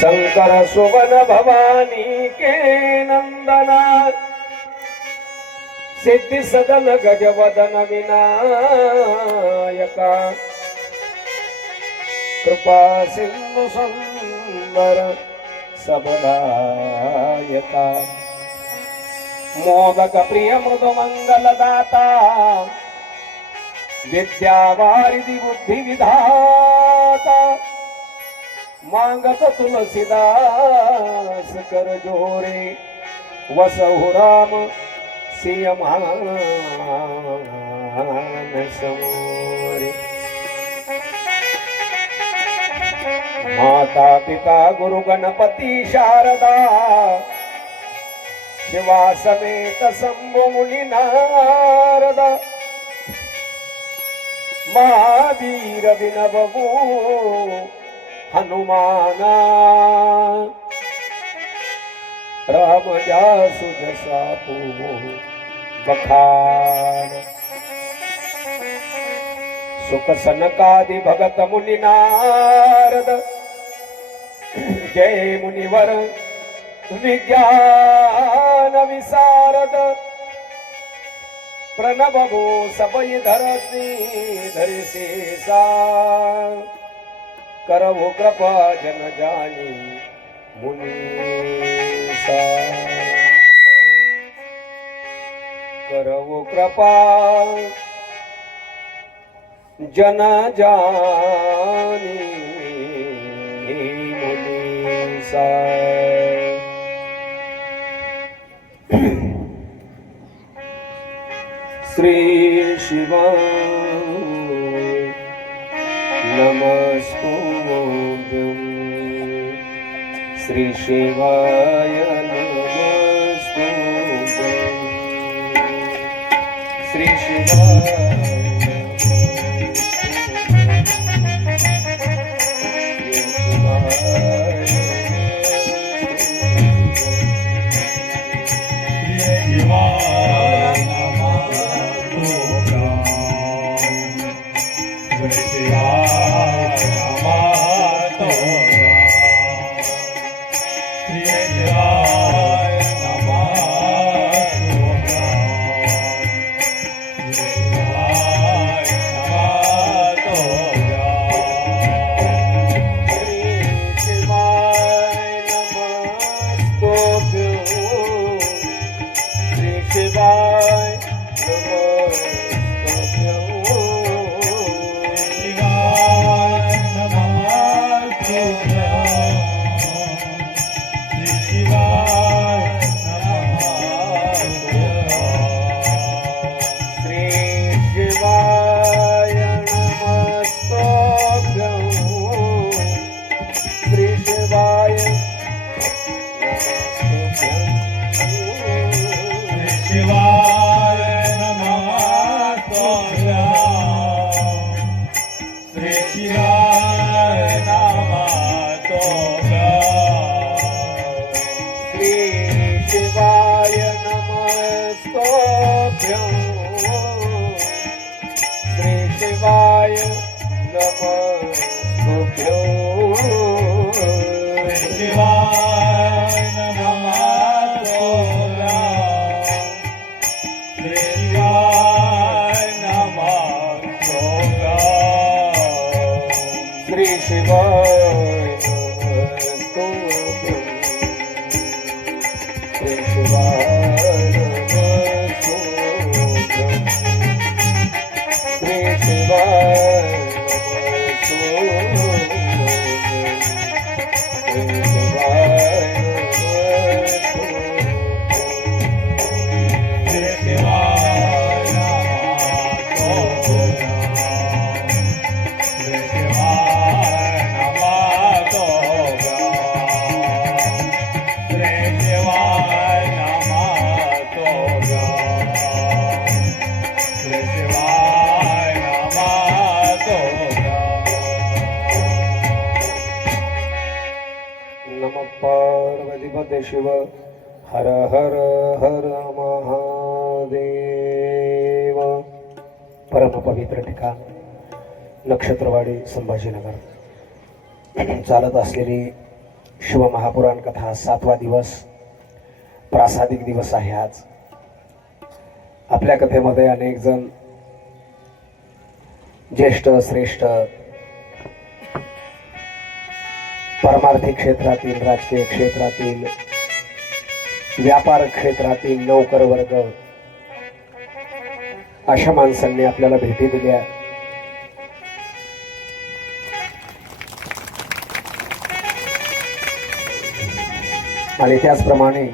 शंकर सुवन भवानी के नंदना सिद्धि सदन गजवदन विनायका कृपा सिंधु सुंदर सबदायका मोदक प्रिय मृदु मंगल दाता विद्यावारिधि बुद्धि विधाता मांगत तुलसीदास कर जोरे वसहु राम सिय समोरे। माता पिता गुरु गणपति शारदा शिवा समेत शंभु मुनि नारदा महावीर विनवभू हनुमाना राम जासु जसा बखान सुख सनकादि भगत मुनि नारद जय मुनिवर विज्ञान विशारद प्रणवभो सबई धरती धरि शेषा करवो कृपा जन जानी मुनीसा करवो कृपा जन जानी मुनीसा। श्री शिवाय नमस्तुभ्यं श्री शिवाय नमस्तुभ्यं श्री शिवाय शिव हर हर हर महादेव। परम पवित्र ठिकाण नक्षत्रवाडी संभाजीनगर चालत असलेली शिवमहापुराण कथा 7वा दिवस, प्रासादिक दिवस आहे आज. आपल्या कथेमध्ये अनेक जण ज्येष्ठ श्रेष्ठ परमार्थिक क्षेत्रातील, राजकीय क्षेत्रातील, व्यापार क्षेत्रातील नोकर वर्ग अशा माणसांनी आपल्याला भेटी दिल्या. आणि त्याचप्रमाणे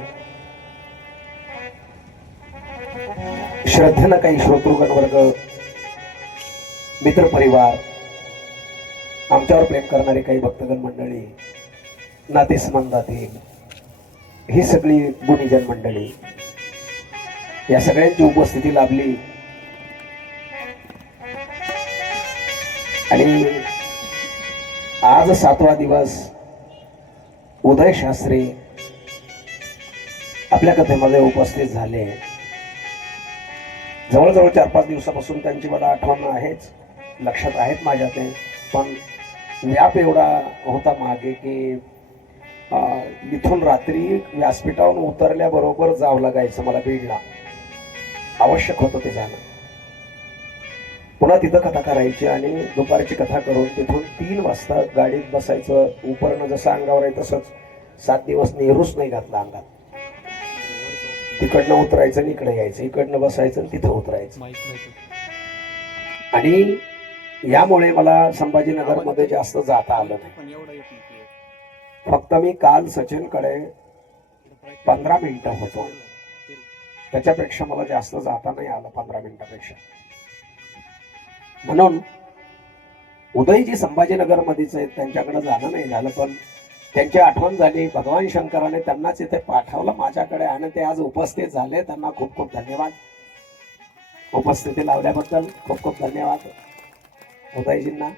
श्रद्धेनं काही श्रोतृगण वर्ग, मित्रपरिवार, आमच्यावर प्रेम करणारी काही भक्तगण मंडळी, नातेसंबंधातील ही सगळी गुणीजन मंडळी, या सगळ्यांची उपस्थिती लाभली. आणि आज 7वा दिवस उदय शास्त्री आपल्या कथेमध्ये उपस्थित झाले. जवळजवळ 4-5 दिवसापासून त्यांची मला आठवण आहेच, लक्षात आहेत माझ्या ते. पण व्याप एवढा होता मागे की इथून रात्री व्यासपीठावरून उतरल्याबरोबर जावं लागायचं मला बीडला. आवश्यक होतं ते जाणं. पुन्हा तिथं कथा करायची आणि दुपारची कथा करून तिथून 3 वाजता गाडीत बसायचं. उपरणं जसं अंगावर आहे तसंच 7 दिवस नेहरूच नाही घातला अंगात. तिकडनं उतरायचं आणि इकडे यायचं, इकडनं बसायचं आणि तिथं उतरायचं. आणि यामुळे मला संभाजीनगरमध्ये जास्त जाता आलं नाही. फक्त मी काल सचिनकडे 15 मिनिटं होतो, त्याच्यापेक्षा मला जास्त जाता नाही आलं 15 मिनिटापेक्षा. म्हणून उदयजी संभाजीनगरमध्येच आहेत, त्यांच्याकडे जाणं नाही झालं. पण त्यांची आठवण झाली, भगवान शंकराने त्यांनाच इथे पाठवलं माझ्याकडे आणि ते आज उपस्थित झाले. त्यांना खूप खूप धन्यवाद. उपस्थिती लावल्याबद्दल खूप खूप धन्यवाद उदयजींना.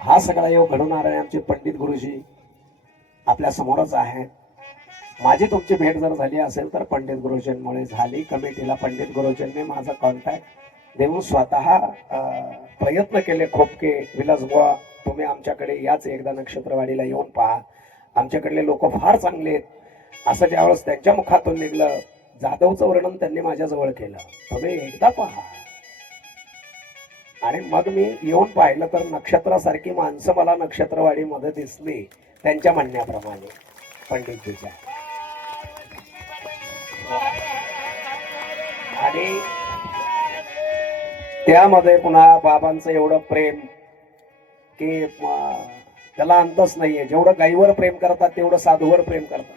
हा सगळा योग घडवणार आहे आमचे पंडित गुरुजी आपल्या समोरच आहे. माझी तुमची भेट जर झाली असेल तर पंडित गुरुजींमुळे झाली. कमिटीला पंडित गुरुजींनी माझा कॉन्टॅक्ट देऊन स्वतः प्रयत्न केले खूप की विलास बुवा तुम्ही आमच्याकडे याच एकदा नक्षत्रवाडीला येऊन पहा, आमच्याकडले लोक फार चांगले आहेत. असं ज्यावेळेस त्यांच्या मुखातून निघलं, जाधवचं वर्णन त्यांनी माझ्याजवळ केलं, तुम्ही एकदा पहा. आणि मग मी येऊन पाहिलं तर नक्षत्रासारखी माणसं मला नक्षत्रवाडीमध्ये दिसली त्यांच्या म्हणण्याप्रमाणे पंडितजीच्या. आणि त्यामध्ये पुन्हा बाबांचं एवढं प्रेम की त्याला अंतच नाहीये. जेवढं गाईवर प्रेम करतात तेवढं साधूवर प्रेम करतात.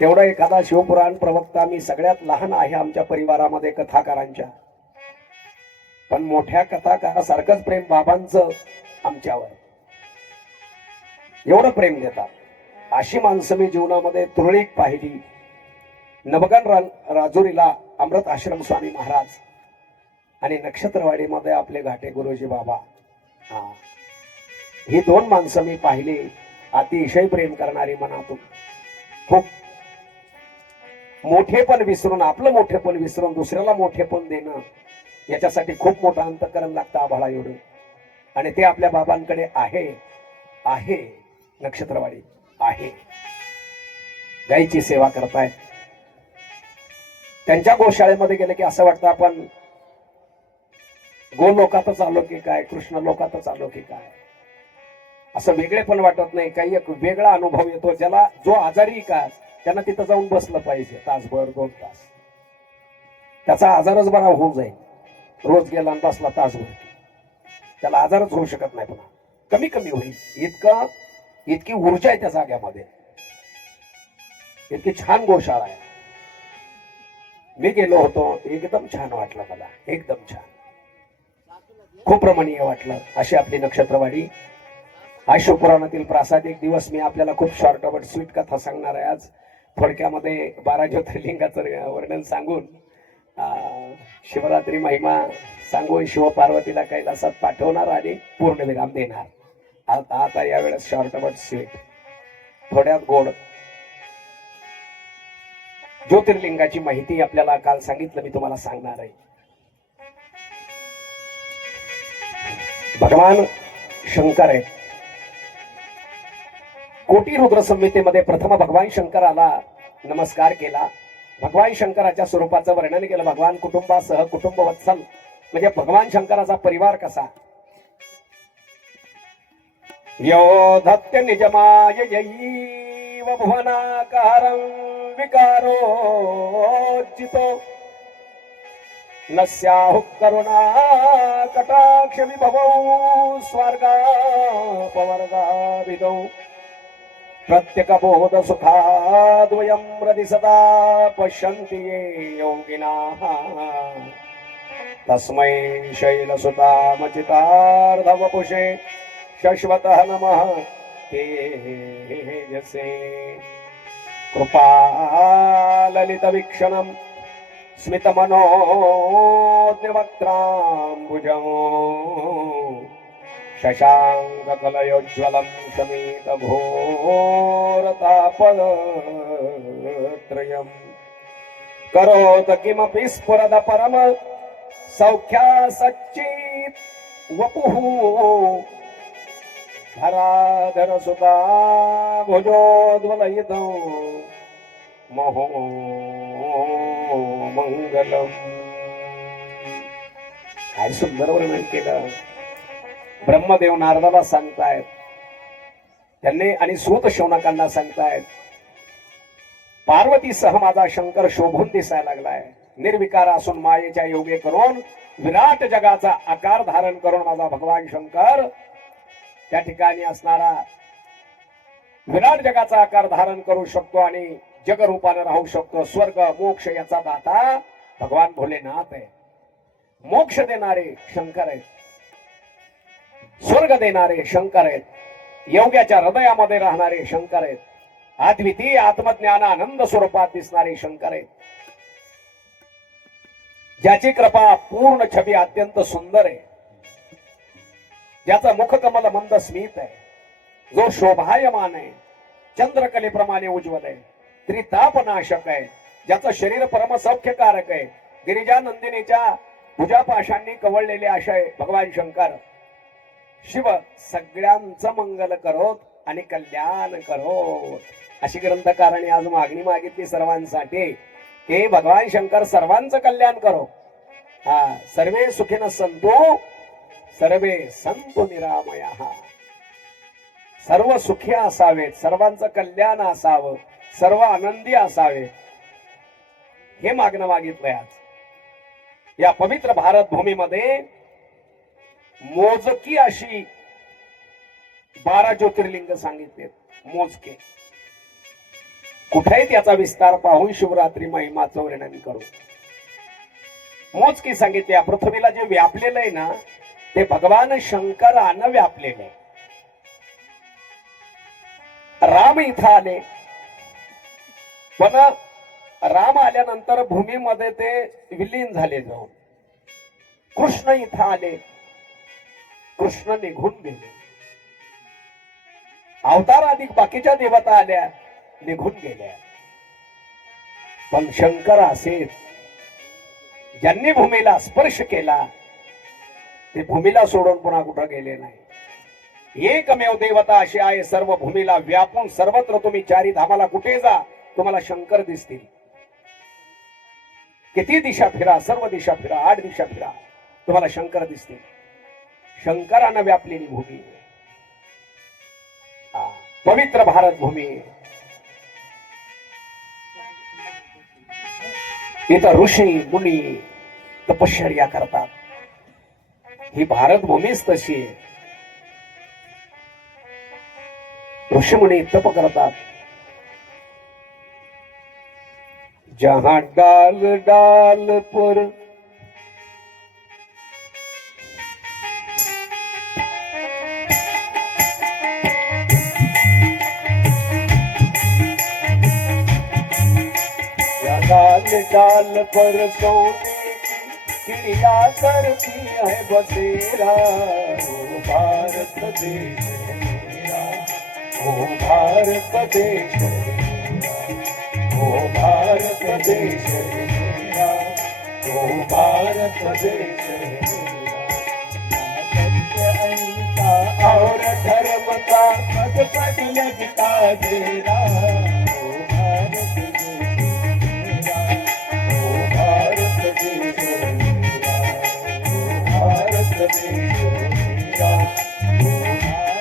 तेवढं एखादा शिवपुराण प्रवक्ता, मी सगळ्यात लहान आहे आमच्या परिवारामध्ये कथाकारांच्या, पण मोठ्या कथाकारासारखंच प्रेम बाबांचं आमच्यावर. एवढं प्रेम देतात अशी माणसं मी जीवनामध्ये तुरळक पाहिली. नवगण राजुरीला अमृत आश्रम स्वामी महाराज आणि नक्षत्रवाडीमध्ये आपले घाटे गुरुजी बाबा, ही 2 माणसं मी पाहिली. अतिशय प्रेम करणारी, मनातून खूप मोठेपण विसरून, आपलं मोठेपण विसरून दुसऱ्याला मोठेपण देणं, याच्यासाठी खूप मोठं अंतःकरण लागतं आभाळा एवढं. आणि ते आपल्या बाबांकडे आहे. आहे नक्षत्रवाडी आहे, गाईची सेवा करतायत. त्यांच्या गोशाळेमध्ये गेले की असं वाटतं आपण गो लोकातच आलो की काय, कृष्ण लोकातच आलो की काय. असं वेगळे पण वाटत नाही. काही एक वेगळा अनुभव येतो. ज्याला जो आजारी का त्यांना तिथं जाऊन बसलं पाहिजे तासभर 2 तास, त्याचा आजारच बरा होऊन जाईल. रोज गेला आणि बसला तासभर, त्याला आजारच होऊ शकत नाही. पुन्हा कमी कमी होईल. इतकी ऊर्जा आहे त्या जाग्यामध्ये. इतकी छान गोशाळा आहे. मी गेलो होतो, एकदम छान वाटलं मला, एकदम छान, खूप रमणीय वाटलं. अशी आपली नक्षत्रवाडी. आज शिवपुराणातील प्रासादिक दिवस. मी आपल्याला खूप शॉर्ट बट स्वीट कथा सांगणार आहे आज. थोडक्यामध्ये 12 ज्योतिर्लिंगाचं वर्णन सांगून, शिवरात्री महिमा सांगून, शिवपार्वतीला कैलासात पाठवणार आणि पूर्णविराम देणार. आता यावेळेस शॉर्ट बट स्वीट, थोड्यात गोड. ज्योतिर्लिंगाची माहिती आपल्याला काल सांगितलं, मी तुम्हाला सांगणार आहे. भगवान शंकर आहेत, कोटी रुद्र संहितेमध्ये प्रथम भगवान शंकराला नमस्कार केला. भगवान शंकराच्या स्वरूपाचं वर्णन केलं. भगवान कुटुंबासह कुटुंब वत्सल म्हणजे भगवान शंकराचा परिवार कसा. यो धत्य निजमाय यैव भुवनाकारं विकारोचितो न स्याहुः करुणा कटाक्ष विभवौ स्वर्गापवर्गाविदौ प्रत्यकबोध सुखाद्वयं हृदि सदा पश्यन्ति ये योगिनाः तस्मै शैलसुतामचितार्धवपुषे शश्वतः नमः तेजसे. कृपाललितवीक्षणं स्मितमनोज्ञवक्त्राम्बुजं शशाङ्ककलयोज्ज्वलं शमीतघोरतापत्रयम् करोत किमपि स्फुरद परम सौख्यासच्चित् वपुः धराधर सुता भुजोद्वलयितो महो मंगलम. काय सुंदर वर्णन केलं. ब्रह्मदेव नारदाला सांगतायत त्यांनी आणि सूत शौनकांना सांगतायत पार्वतीसह माझा शंकर शोभून दिसायला लागलाय. निर्विकार असून मायेच्या योगे करून विराट जगाचा आकार धारण करून माझा भगवान शंकर त्या ठिकाणी असणारा विराट जगाचा आकार धारण करू शकतो आणि जगरूपाने राहू शकतो. स्वर्ग मोक्ष याचा दाता भगवान भोलेनाथ आहे. मोक्ष देणारे शंकर आहेत, स्वर्ग देणारे शंकर आहेत, योग्याच्या हृदयामध्ये राहणारे शंकर आहेत, अद्वितीय आत्मज्ञान आनंद स्वरूपात दिसणारे शंकर आहेत, ज्याची कृपा पूर्ण छबी अत्यंत सुंदर आहे, ज्याचा मुखकमल मंद स्मित आहे, जो शोभायमान आहे, चंद्रकलेप्रमाणे उज्ज्वल आहे, त्रितापनाशक आहे, ज्याचं शरीर परम सौख्यकारक आहे, गिरिजा नंदिनीच्या भुजापाशांनी कवळलेले आशय भगवान शंकर. शिव सगळ्यांचं मंगल करोत आणि कल्याण करोत अशी ग्रंथकारांनी आज मागणी मागितली सर्वांसाठी की भगवान शंकर सर्वांचं कल्याण करो. सर्वे सुखिनः सन्तु सर्वे सन्तु निरामयाः. सर्व सुखी असावेत, सर्वांचं कल्याण असावं, सर्व आनंदी असावे हे मागणं मागितलंय. आज या पवित्र भारत भूमीमध्ये मोजकी अशी 12 ज्योतिर्लिंग सांगितले. मोजके कुठेही त्याचा विस्तार पाहून शिवरात्री महिमाचं वर्णन करू. मोजकी सांगितले. या पृथ्वीला जे व्यापलेलं आहे ना ते भगवान शंकरानं व्यापलेलं आहे. राम इथं आले पण राम आल्यानंतर भूमीमध्ये ते विलीन झाले जाऊन. कृष्ण इथं आले, कृष्ण निघून गेले. अवतार अधिक बाकीच्या देवता आल्या, निघून गेल्या. पण शंकर असे ज्यांनी भूमीला स्पर्श केला ते भूमीला सोडून पुन्हा कुठं गेले नाही. एकमेव देवता अशी आहे सर्व भूमीला व्यापून. सर्वत्र तुम्ही चारी धामाला कुठे जा तुम्हाला शंकर दिसतील. किती दिशा फिरा, सर्व दिशा फिरा, 8 दिशा फिरा, तुम्हाला शंकर दिसतील. शंकरानं व्यापलेली भूमी, पवित्र भारत भूमी. इथं ऋषी मुनी तपश्चर्या करतात. ही भारत भूमीच तशी आहे. ऋषी मुनी तप करतात. जहां डाल डाल पर डाल डाल पर सोने चिड़िया करती है बसेरा. ओ भारत देश मेरा, ओ भारत देश मेरा, ओ भारत देश मेरा, ओ भारत देश मेरा. सत्य अहिंसा और धर्म का पद पद लगता घेरा ओ भारत देश मेरा ओ भारत देश मेरा ओ भारत देश मेरा ओ भारत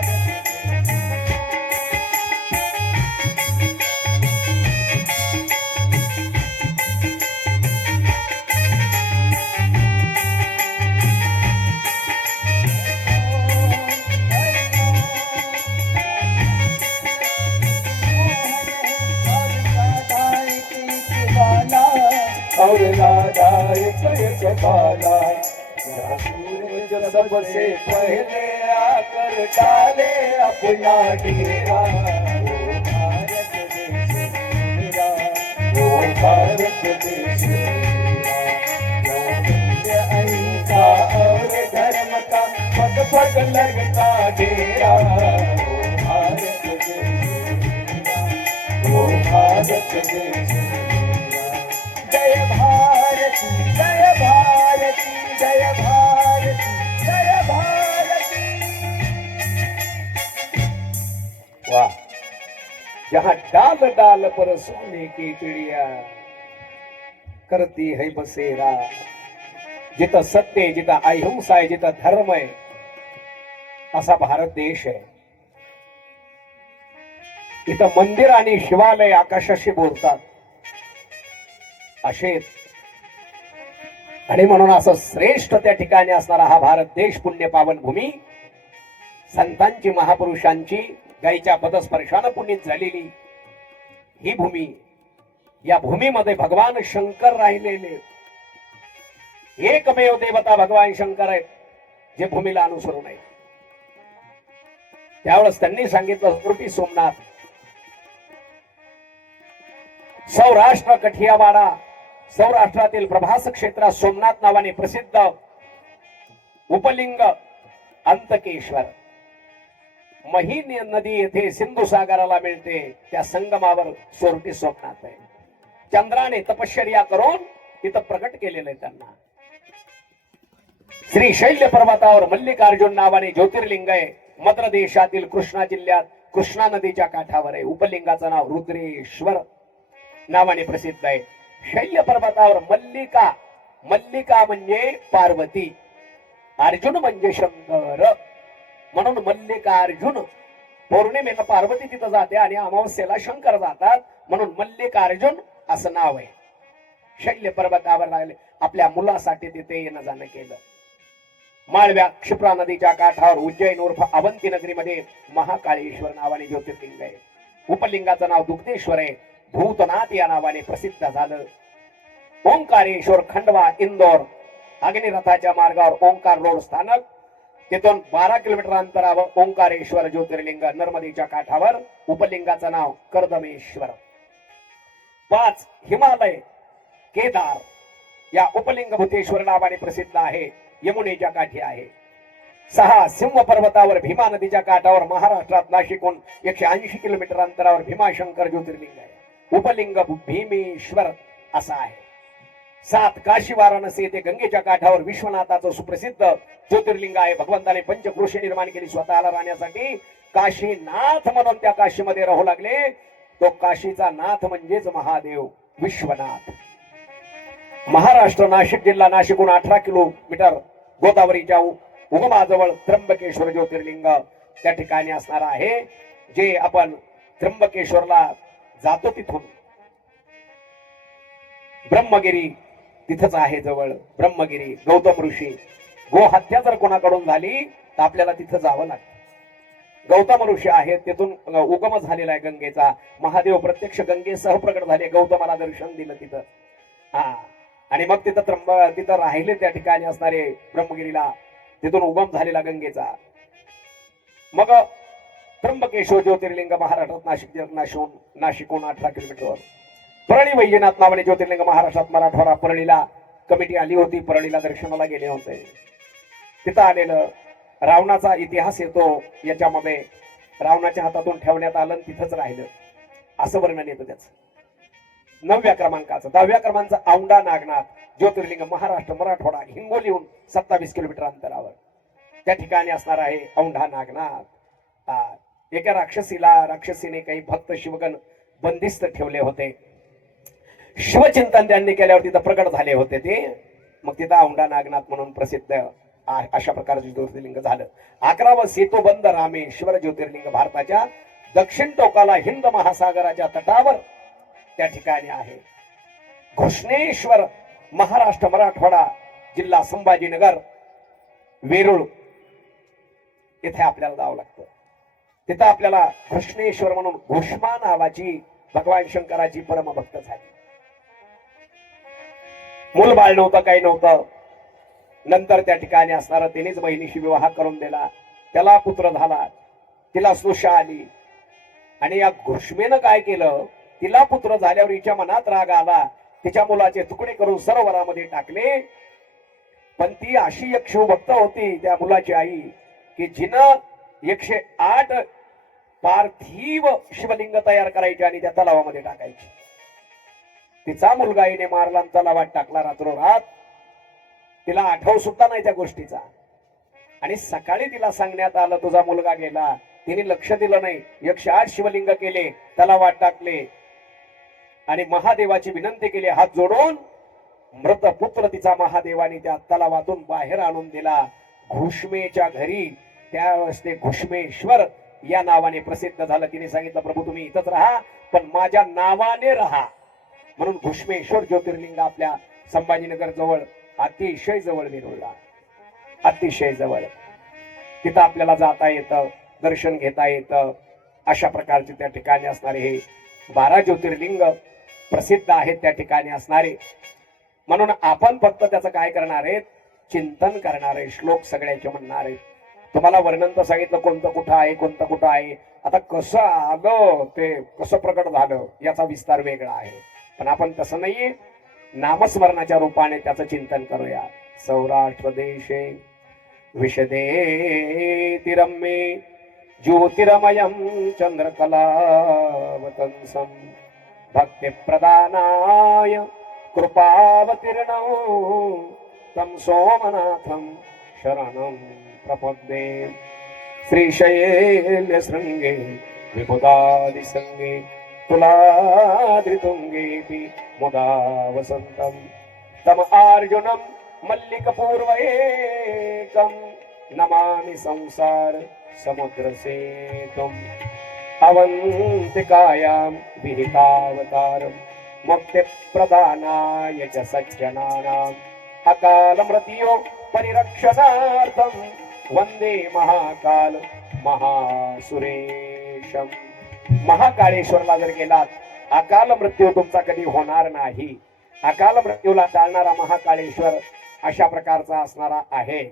और राधा एक बाला सूरज सबसे पहले आकर डाले अपना डेरा ओ भारत देश मेरा ओ भारत देश मेरा सत्य अहिंसा और धर्म का पग पग लगता डेरा ओ भारत देश मेरा ओ भारत देश जय भारती जय भारती जय भारती जय भारती। वाह, जहां डाल डाल पर सोने की चिड़िया करती है बसेरा, जिथं सत्य आहे, जिथं अहिंसा आहे, जिथं धर्म आहे, असा भारत देश आहे. इथं मंदिर आणि शिवालय आकाशाशी बोलतात असे, आणि म्हणून असं श्रेष्ठ त्या ठिकाणी असणारा हा भारत देश, पुण्य पावन भूमी, संतांची महापुरुषांची गायीच्या पदस्पर्शानं पुण्यित झालेली ही भूमी. या भूमीमध्ये भगवान शंकर राहिलेले एकमेव देवता भगवान शंकर आहेत, जे भूमीला अनुसरून आहे. त्यावेळेस त्यांनी सांगितलं, स्मृती सोमनाथ, सौराष्ट्र कठियावाडा, सौराष्ट्रातील प्रभास क्षेत्रात सोमनाथ नावाने प्रसिद्ध उपलिंग अंतकेश्वर, मही नदी येथे सिंधू सागराला मिळते, त्या संगमावर सोरटी सोमनाथ आहे. चंद्राने तपश्चर्या करून तिथं प्रकट केलेलं आहे त्यांना. श्री शैल्य पर्वतावर मल्लिकार्जुन नावाने ज्योतिर्लिंग आहे, मद्र देशातील कृष्णा जिल्ह्यात कृष्णा नदीच्या काठावर आहे. उपलिंगाचं नाव रुद्रेश्वर नावाने प्रसिद्ध आहे. शैल्य पर्वतावर मल्लिका, मल्लिका म्हणजे पार्वती, अर्जुन म्हणजे शंकर, म्हणून मल्लिकार्जुन. पौर्णिमेला पार्वती तिथं जाते आणि अमावस्येला शंकर जातात, म्हणून मल्लिकार्जुन असं नाव आहे. शैल्य पर्वतावर लागले, आपल्या मुलासाठी तिथे येणं जाणं केलं. माळव्या क्षिप्रा नदीच्या काठावर उज्जैन उर्फ अवंती नगरीमध्ये महाकाळेश्वर नावाने ज्योतिर्लिंग आहे. उपलिंगाचं नाव दुग्धेश्वर आहे, भूतनाथ या नावाने प्रसिद्ध झालं. ओंकारेश्वर खंडवा इंदोर अग्निरथाच्या मार्गावर ओंकार रोड स्थानक, तिथून 12 किलोमीटर अंतरावर ओंकारेश्वर ज्योतिर्लिंग नर्मदेच्या काठावर. उपलिंगाचं नाव कर्दमेश्वर. 5 हिमालय केदार या उपलिंग भूतेश्वर नावाने प्रसिद्ध आहे, यमुनेच्या काठी आहे. 6 सिंह पर्वतावर भीमा नदीच्या काठावर महाराष्ट्रात नाशिकहून 180 किलोमीटर अंतरावर भीमाशंकर ज्योतिर्लिंग आहे. उपलिंग भीमेश्वर असा आहे. 7 काशी वाराणसी येथे गंगेच्या काठावर विश्वनाथाचं सुप्रसिद्ध ज्योतिर्लिंग आहे. भगवंताने पंचक्रोशी निर्माण केली स्वतःला राहण्यासाठी. काशीनाथ म्हणून त्या काशीमध्ये राहू लागले. तो काशीचा नाथ म्हणजेच महादेव विश्वनाथ. महाराष्ट्र नाशिक जिल्हा, नाशिकहून 18 किलोमीटर गोदावरीच्या उगमाजवळ त्र्यंबकेश्वर ज्योतिर्लिंग त्या ठिकाणी असणार आहे. जे आपण त्र्यंबकेश्वरला जातो तिथून ब्रह्मगिरी तिथंच आहे जवळ. ब्रह्मगिरी, गौतम ऋषी. गोहत्या जर कोणाकडून झाली तर आपल्याला तिथं जावं लागतं. गौतम ऋषी आहेत, तिथून उगम झालेला आहे गंगेचा. महादेव प्रत्यक्ष गंगेसह प्रकट झाले, गौतमाला दर्शन दिलं तिथं. आणि मग तिथं राहिले त्या ठिकाणी असणारे ब्रह्मगिरीला, तिथून उगम झालेला गंगेचा. मग त्र्यंबकेश्वर ज्योतिर्लिंग महाराष्ट्रात नाशिकहून 18 किलोमीटरवर. परळी वैजनाथ नावाने ज्योतिर्लिंग महाराष्ट्रात मराठवाडा. परळीला कमिटी आली होती, परळीला दर्शनाला गेले होते. तिथं आलेलं रावणाचा इतिहास येतो याच्यामध्ये. रावणाच्या हातातून ठेवण्यात आलं, तिथंच राहिलं असं वर्णन येतं त्याचं. 9व्या क्रमांकाचं. 10व्या क्रमांकाचं औंढा नागनाथ ज्योतिर्लिंग महाराष्ट्र मराठवाडा हिंगोलीहून 27 किलोमीटर अंतरावर त्या ठिकाणी असणार आहे औंढा नागनाथ. एका राक्षसीने काही भक्त शिवगण बंदिस्त ठेवले होते. शिवचिंतन त्यांनी केल्यावर तिथं प्रकट झाले होते ते. मग तिथं औंढा नागनाथ म्हणून प्रसिद्ध अशा प्रकारचे ज्योतिर्लिंग झालं. 11वं सेतुबंद रामेश्वर ज्योतिर्लिंग भारताच्या दक्षिण टोकाला हिंद महासागराच्या तटावर त्या ठिकाणी आहे. घृष्णेश्वर महाराष्ट्र मराठवाडा जिल्हा संभाजीनगर वेरूळ इथे आपल्याला जावं लागतं. तिथं आपल्याला घृष्णेश्वर म्हणून घुष्मा नावाची भगवान शंकराची परमभक्त झाली. मूल बाळ नव्हतं, काही नव्हतं. नंतर त्या ठिकाणी असणारा तिनेच बहिणीशी विवाह करून दिला. त्याला पुत्र झाला, तिला स्नुषा आली. आणि या घुष्मेनं काय केलं, तिला पुत्र झाल्यावर हिच्या मनात राग आला. तिच्या मुलाचे तुकडे करून सरोवरामध्ये टाकले. पण ती अशी एक शिवभक्त होती त्या मुलाची आई की जिनं 108 पार्थिव शिवलिंग तयार करायचे आणि त्या तलावामध्ये टाकायचे. तिचा मुलगा हिने मारला, तलावात टाकला रात्रोरात. तिला आठव सुद्धा नाही त्या गोष्टीचा. आणि सकाळी तिला सांगण्यात आलं तुझा मुलगा गेला. तिने लक्ष दिलं नाही. 108 शिवलिंग केले, तलावात टाकले आणि महादेवाची विनंती केली हात जोडून. मृत पुत्र तिचा महादेवाने त्या तलावातून बाहेर आणून दिला. घुष्मेच्या घरी त्यावेळेस ते घुष्मेश्वर या नावाने प्रसिद्ध झालं. तिने सांगितलं प्रभू तुम्ही इथंच राहा पण माझ्या नावाने राहा. म्हणून घुष्मेश्वर ज्योतिर्लिंग आपल्या संभाजीनगर जवळ अतिशय जवळ वेरूळला, अतिशय जवळ. तिथं आपल्याला जाता येतं, दर्शन घेता येतं. अशा प्रकारचे त्या ठिकाणी असणारे हे 12 ज्योतिर्लिंग प्रसिद्ध आहेत त्या ठिकाणी असणारे. म्हणून आपण फक्त त्याचं काय करणार आहेत, चिंतन करणार आहे. श्लोक सगळ्याचे म्हणणार आहे. तुम्हाला वर्णन तर सांगितलं कोणतं कुठं आहे, कोणतं कुठं आहे. आता कसं आलं ते कसं प्रकट झालं याचा विस्तार वेगळा आहे. पण आपण तसं नाहीये, नामस्मरणाच्या रूपाने त्याचं चिंतन करूया. सौराष्ट्र देशे विशदे तिरम्मे ज्योतिरमयं चंद्रकलावतंसं भक्ति प्रदानाय कृपावतीर्णौ तं सोमनाथं शरणं प्रपद्ये. श्रीशैल्य शृंगे विबुधादिसंगे तुलाद्रितुंगेऽपि मुदा वसन्तं तम अर्जुनं मल्लिकपूर्वैकं नमामि संसार समुद्रसेतुम् अवन्तिकायां विहितावतारं मुक्तिप्रदानाय च सज्जनानाम् अकालमृत्यो परिरक्षणार्थं वंदे महाकाल महासुरेशम. महाकाळेश्वरला जर गेलात अकाल मृत्यू तुमचा कधी होणार नाही. अकाल मृत्यूला टाळणारा महाकाळेश्वर अशा प्रकारचा असणारा आहे.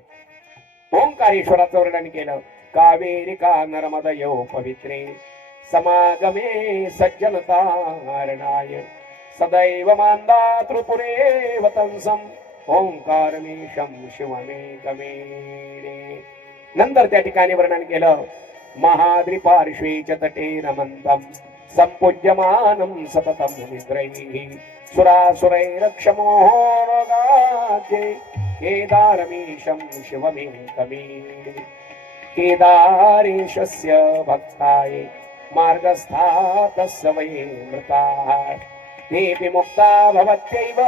ओंकारेश्वराचं वर्णन केलं. कावेरिका नर्मदयो पवित्रे समागमे सज्जनतारणाय सदैव मान्दातृपुरे वतंसं ओंकारमीशं शिवमेकमेणे. नंतर त्या ठिकाणी वर्णन केलं. महाद्रिपार्श्वे च तटे रमन्तं सम्पूज्यमानं सततं मुनिद्रैः सुरासुरैरक्षमोरोगाध्ये केदारमीशं शिवमेकमेणे. केदारेशस्य भक्ताय मार्गस्था तस्य वै मृताः तेऽपि मुक्ता भवत्यैव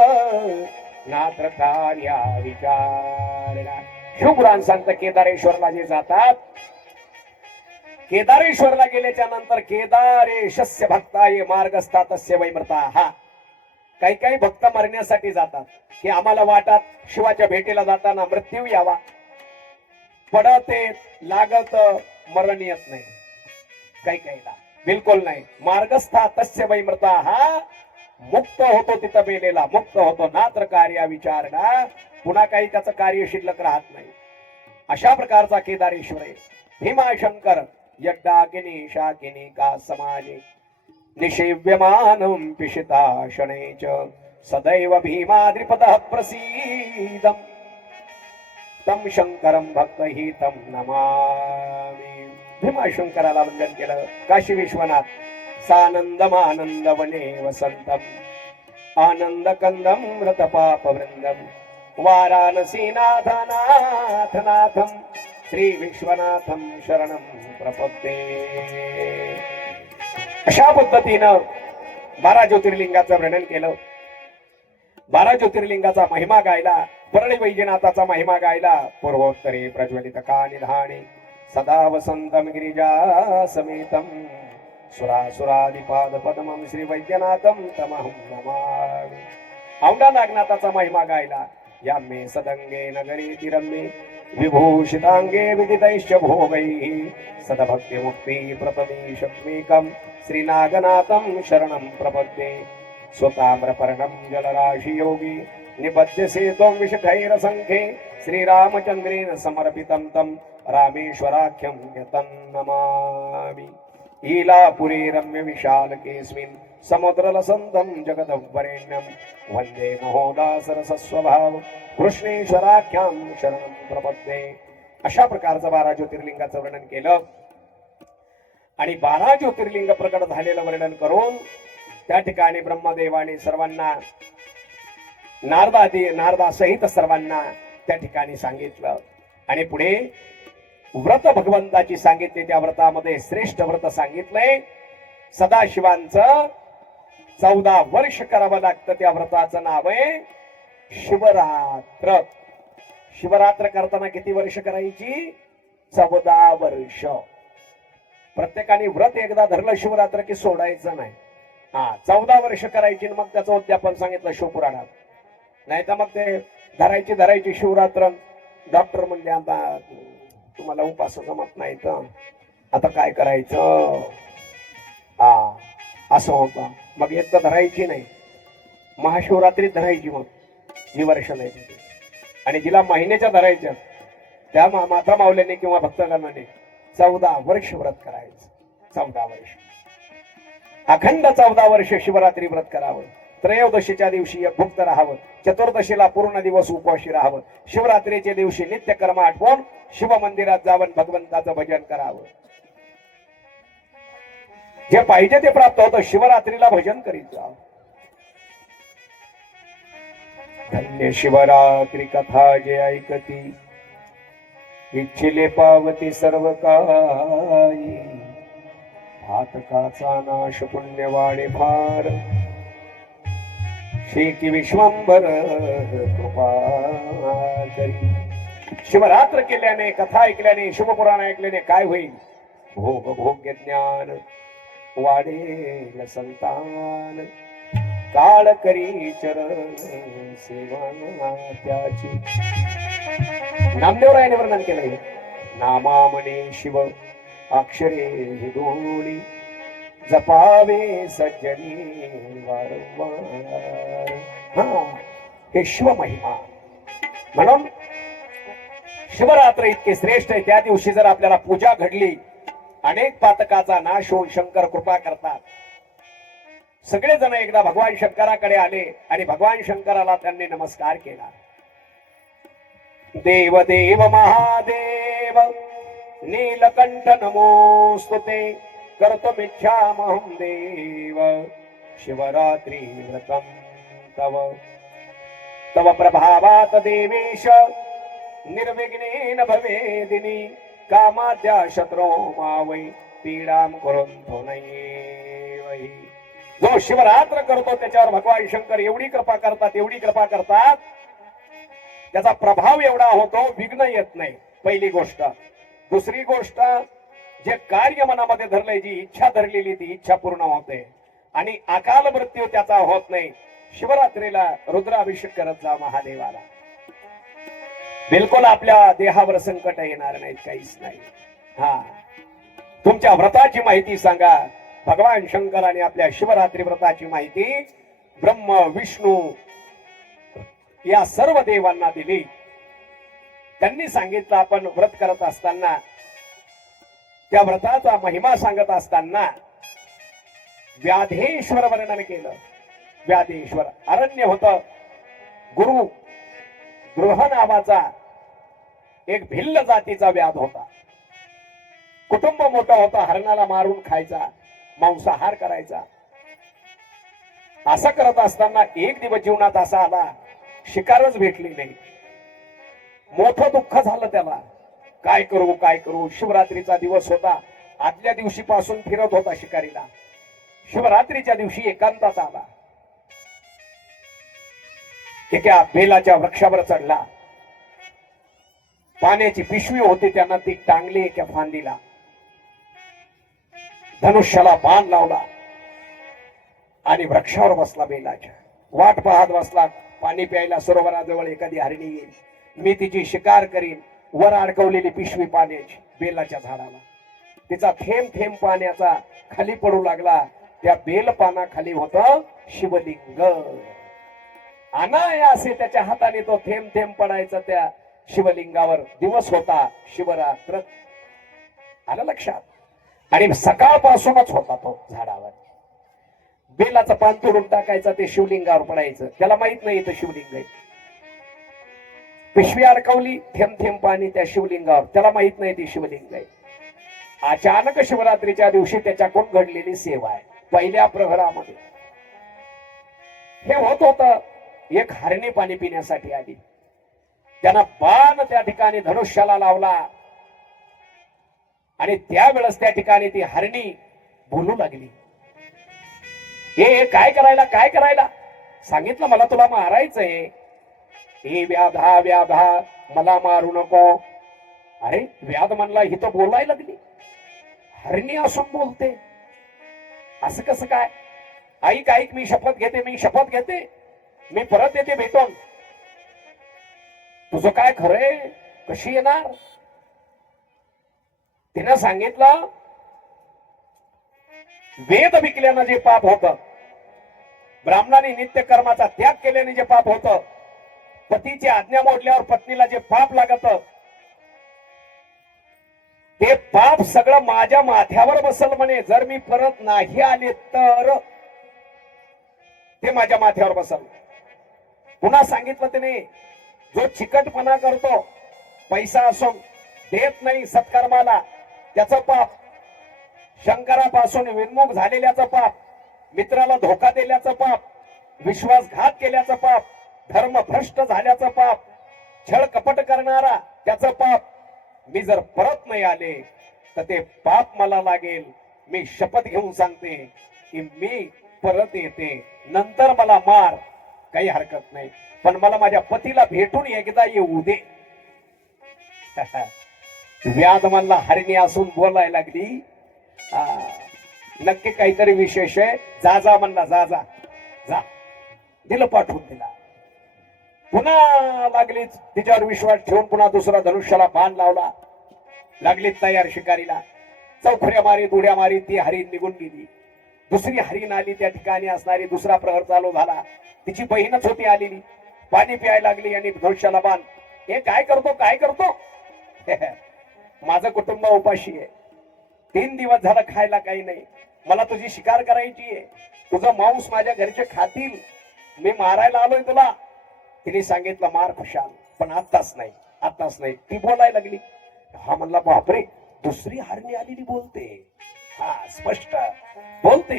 नात्र कार्या विचारणा. शिवपुराण सांगतं केदारेश्वरला जे जातात, केदारेश्वरला गेल्याच्या नंतर केदारेशस्य भक्ताय मार्गस्था तस्य वै मृताः. काही काही भक्त मरण्यासाठी जातात की आम्हाला वाटत शिवाच्या भेटीला जाताना मृत्यू यावा. पडत लागत मरण येत नाही. काही काहीला बिलकुल नाही. मार्गस्था तस्य वै मृताः. मुक्त होतो तिथं मेलेला, मुक्त होतो. नात्र कार्या विचारणा. पुन्हा काही त्याचं कार्य शिल्लक राहत नाही. अशा प्रकारचा केदारेश्वर आहे. भीमाशंकर यज्ञाकिनी शाकिनी का समाजे निषेव्यमानं पिशिता शनै च सदैव भीमाद्रिपदः प्रसीदं तं शंकरं भक्तहितं नमामि. भीमाशंकराला वंदन केलं. काशी विश्वनाथ सानंदमानंदवने वसंतम आनंदकंदम रतपापवृंदम वाराणसी नाथनाथनाथं श्री विश्वनाथं शरणं प्रपत्ते. अशा पद्धतीनं 12 ज्योतिर्लिंगाचं वर्णन केलं. 12 ज्योतिर्लिंगाचा महिमा गायला. परळी वैजनाथाचा महिमा गायला. पूर्वोत्तरे प्रज्वलित का निधाने सदा वसंतम गिरिजा समेतम सुरासुरादिपाद पद्मं श्री वैद्यनाथम तमहं नमामि. औंढा नागनाथाचा महिमा गायला. या मे सदंगे नगरी तिरम्मे विभूषितांगे विदितैश्च भोगैः सदभक्ति मुक्ति प्रतमीशमेकं श्रीनागनाथं शरणं प्रपद्ये. स्वताम्रपर्णं जलराशि योगी निपद्यसे त्वं विशखैरसङ्खे श्रीरामचन्द्रेण समर्पितं तं रामेश्वराख्यं यतं नमामि. ईलापुरे रम्य विशालकेऽस्मिन् समुद्रलसन्तं जगदवरेण्यं वन्दे महोदासरसस्वभाव कृष्णेश्वराख्यां शरणं प्रपद्ये. अशा प्रकारचं 12 ज्योतिर्लिंगाचं वर्णन केलं. आणि 12 ज्योतिर्लिंग प्रकट झालेलं वर्णन करून त्या ठिकाणी ब्रह्मदेवाने सर्वांना नारदासहित सर्वांना त्या ठिकाणी सांगितलं. आणि पुढे व्रत भगवंताची सांगितली. त्या व्रतामध्ये श्रेष्ठ व्रत सांगितलंय. सदाशिवांचं 14 वर्ष करावं लागतं. त्या व्रताचं नाव आहे शिवरात्र. शिवरात्र करताना किती वर्ष करायची? 14 वर्ष. प्रत्येकाने व्रत एकदा धरलं शिवरात्र की सोडायचं नाही. 14 वर्ष करायची. मग त्याचं उद्यापन सांगितलं शिवपुराणात. नाही तर मग ते धरायची शिवरात्र. डॉक्टर म्हणजे आता तुम्हाला उपास जमत नाही तर आता काय करायचं, असं होतं. मग एक तर धरायची नाही, महाशिवरात्रीत धरायची. मग ही वर्ष नाही. आणि जिला महिन्याच्या धरायच्या त्या माता माऊल्याने किंवा भक्तगणाने 14 वर्ष व्रत करायचं. 14 वर्ष अखंड 14 वर्ष शिवरात्री व्रत करावं. त्रयोदशीच्या दिवशी भुक्त राहावं. चतुर्दशीला पूर्ण दिवस उपवाशी राहावं. शिवरात्रीच्या दिवशी नित्य कर्म आठवून शिव मंदिरात जाऊन भगवंताचं भजन करावं. जे पाहिजे ते प्राप्त होतं. शिवरात्रीला भजन करीत जावं. धन्य शिवरात्री कथा जे ऐकती इच्छिले पावती सर्व काही. घातकाचा नाश पुण्यवाणे फार शेकी विश्वंभर कृपा करी. शिवरात्र केल्याने, कथा ऐकल्याने, शिवपुराण ऐकल्याने काय होईल? भोग्य ज्ञान वाढेल संतान. काळ करी चरण सेवा त्याची. नामदेवरायाने वर्णन केलंय. नामामणे शिव अक्षरे दोणी जपावे सज्जनी वारंवार. हे शिव महिमा. म्हणून शिवरात्र इतके श्रेष्ठ आहे. त्या दिवशी जर आपल्याला पूजा घडली, अनेक पातकाचा नाश होऊन शंकर कृपा करतात. सगळेजण एकदा भगवान शंकराकडे आले आणि भगवान शंकराला त्यांनी नमस्कार केला. देव देव महादेव नीलकंठ नमोस्तुते कर्तुमिच्छामहं देव शिवरात्री व्रतं तव. तव प्रभावात देवेश निर्विघ्नेन भवेदिनी. कामाद्या शत्रो मावै पीडां कुरुन्तो नैव. जो शिवरात्र करतो त्याच्यावर भगवान शंकर एवढी कृपा करतात, त्याचा प्रभाव एवढा होतो, विघ्न येत नाही. पहिली गोष्ट. दुसरी गोष्ट, जे कार्य मनामध्ये धरलंय, जी इच्छा धरलेली ती इच्छा पूर्ण होते आणि अकाल मृत्यू त्याचा होत नाही. शिवरात्रीला रुद्राभिषेक करत जा महादेवाला. बिलकुल आपल्या देहावर संकट येणार नाहीत, काहीच नाही. तुमच्या व्रताची माहिती सांगा. भगवान शंकराने आपल्या शिवरात्री व्रताची माहिती ब्रह्म विष्णू या सर्व देवांना दिली. त्यांनी सांगितलं. आपण व्रत करत असताना, त्या व्रताचा महिमा सांगत असताना व्याधेश्वर वर्णन केलं. व्याधेश्वर अरण्य होतं. गुरु गृह नावाचा एक भिल्ल जातीचा व्याध होता. कुटुंब मोठं होतं. हरणाला मारून खायचा, मांसाहार करायचा. असं करत असताना एक दिवस जीवनात असा आला, शिकारच भेटली नाही. मोठं दुःख झालं त्याला. काय करू. शिवरात्रीचा दिवस होता. आदल्या दिवशीपासून फिरत होता शिकारीला. शिवरात्रीच्या दिवशी एकांतात आला. एका बेलाच्या वृक्षावर चढला. पाण्याची पिशवी होती, त्यांना ती टांगली एका फांदीला. धनुष्याला बाण लावला आणि वृक्षावर बसला. बेलाच्या वाट पाहत बसला. पाणी प्यायला सरोवराजवळ एखादी हरणी येईल, मी तिची शिकार करीन. वर अडकवलेली पिशवी पाण्याची बेलाच्या झाडाला. तिचा थेंब थेंब पाण्याचा खाली पडू लागला. त्या बेल पानाखाली होत शिवलिंग. अनायासे त्याच्या हाताने तो थेंब थेंब पडायचा त्या शिवलिंगावर. दिवस होता शिवरात्र. आलं लक्षात? आणि सकाळपासूनच होता तो झाडावर. बेलाचं पान तोडून टाकायचं, ते शिवलिंगावर पडायचं. त्याला माहित नाही इथं शिवलिंग आहे. पिशवी अडकवली, थेंब थेंब पाणी त्या शिवलिंगावर. त्याला माहित नाही ती शिवलिंग आहे. अचानक शिवरात्रीच्या दिवशी त्याच्याकडून घडलेली सेवा आहे. पहिल्या प्रहरामध्ये हे होत होत. एक हरणी पाणी पिण्यासाठी आली. त्यांना बाण त्या ठिकाणी धनुष्याला लावला आणि त्यावेळेस त्या ठिकाणी ती हरणी बोलू लागली. हे काय करायला, काय करायला? सांगितलं मला तुला मारायचंय. हे व्याधा व्याधा, मला मारू नको. अरे व्याध म्हणला, ही तर बोलायला लागली. हरणी असून बोलते, असं कसं काय? ऐक ऐक, मी शपथ घेते, मी शपथ घेते, मी परत येते भेटून. तुझं काय खरंय? कशी येणार? तिनं सांगितलं, वेद विकल्यानं जे पाप होतं, ब्राह्मणाने नित्य कर्माचा त्याग केल्याने जे पाप होतं, पतीची आज्ञा मोडल्यावर पत्नीला जे पाप लागत, ते पाप सगळं माझ्या माथ्यावर बसल म्हणे. जर मी परत नाही आले तर ते माझ्या माथ्यावर बसल. पुन्हा सांगितलं त्याने, जो चिकटपणा करतो, पैसा असून देत नाही सत्कर्माला, त्याचं पाप, शंकरापासून विन्मुख झालेल्याचं पाप, मित्राला धोका दिल्याचं पाप, विश्वासघात केल्याचं पाप, धर्मभ्रष्ट झाल्याचं पाप, छळ कपट करणारा त्याचं पाप. मी जर परत नाही आले तर ते पाप मला लागेल. मी शपथ घेऊन सांगते की मी परत येते. नंतर मला मार, काही हरकत नाही, पण मला माझ्या पतीला भेटून एकदा येऊ दे. व्याध म्हणला, हरणी असून बोलायला लागली, नक्की काहीतरी विशेष आहे. जा जा म्हणला, जा जा जा. दिलं पाठवून दिला. पुन्हा लागली तिच्यावर विश्वास ठेवून पुन्हा दुसरा धनुष्याला बाण लावला. लागली तयार शिकारीला. चौखऱ्या मारीत उड्या मारीत ती हरीण निघून गेली. दुसरी हरीण आली. त्या ठिकाणी असणारी दुसरा प्रहर चालू झाला. तिची बहीणच होती आलेली. पाणी प्यायला लागली आणि धनुष्याला बाण. हे काय करतो, काय करतो? माझं कुटुंब उपाशी आहे. 3 दिवस झालं खायला काही नाही. मला तुझी शिकार करायची आहे. तुझं मांस माझ्या घरचे खातील. मी मारायला आलोय तुला. तिने सांगितलं, मार खुशाल, पण आत्ताच नाही, आत्ताच नाही. ती बोलायला लागली. हा म्हणला, बापरे, दुसरी हरणी आलेली बोलते. हा स्पष्ट बोलते.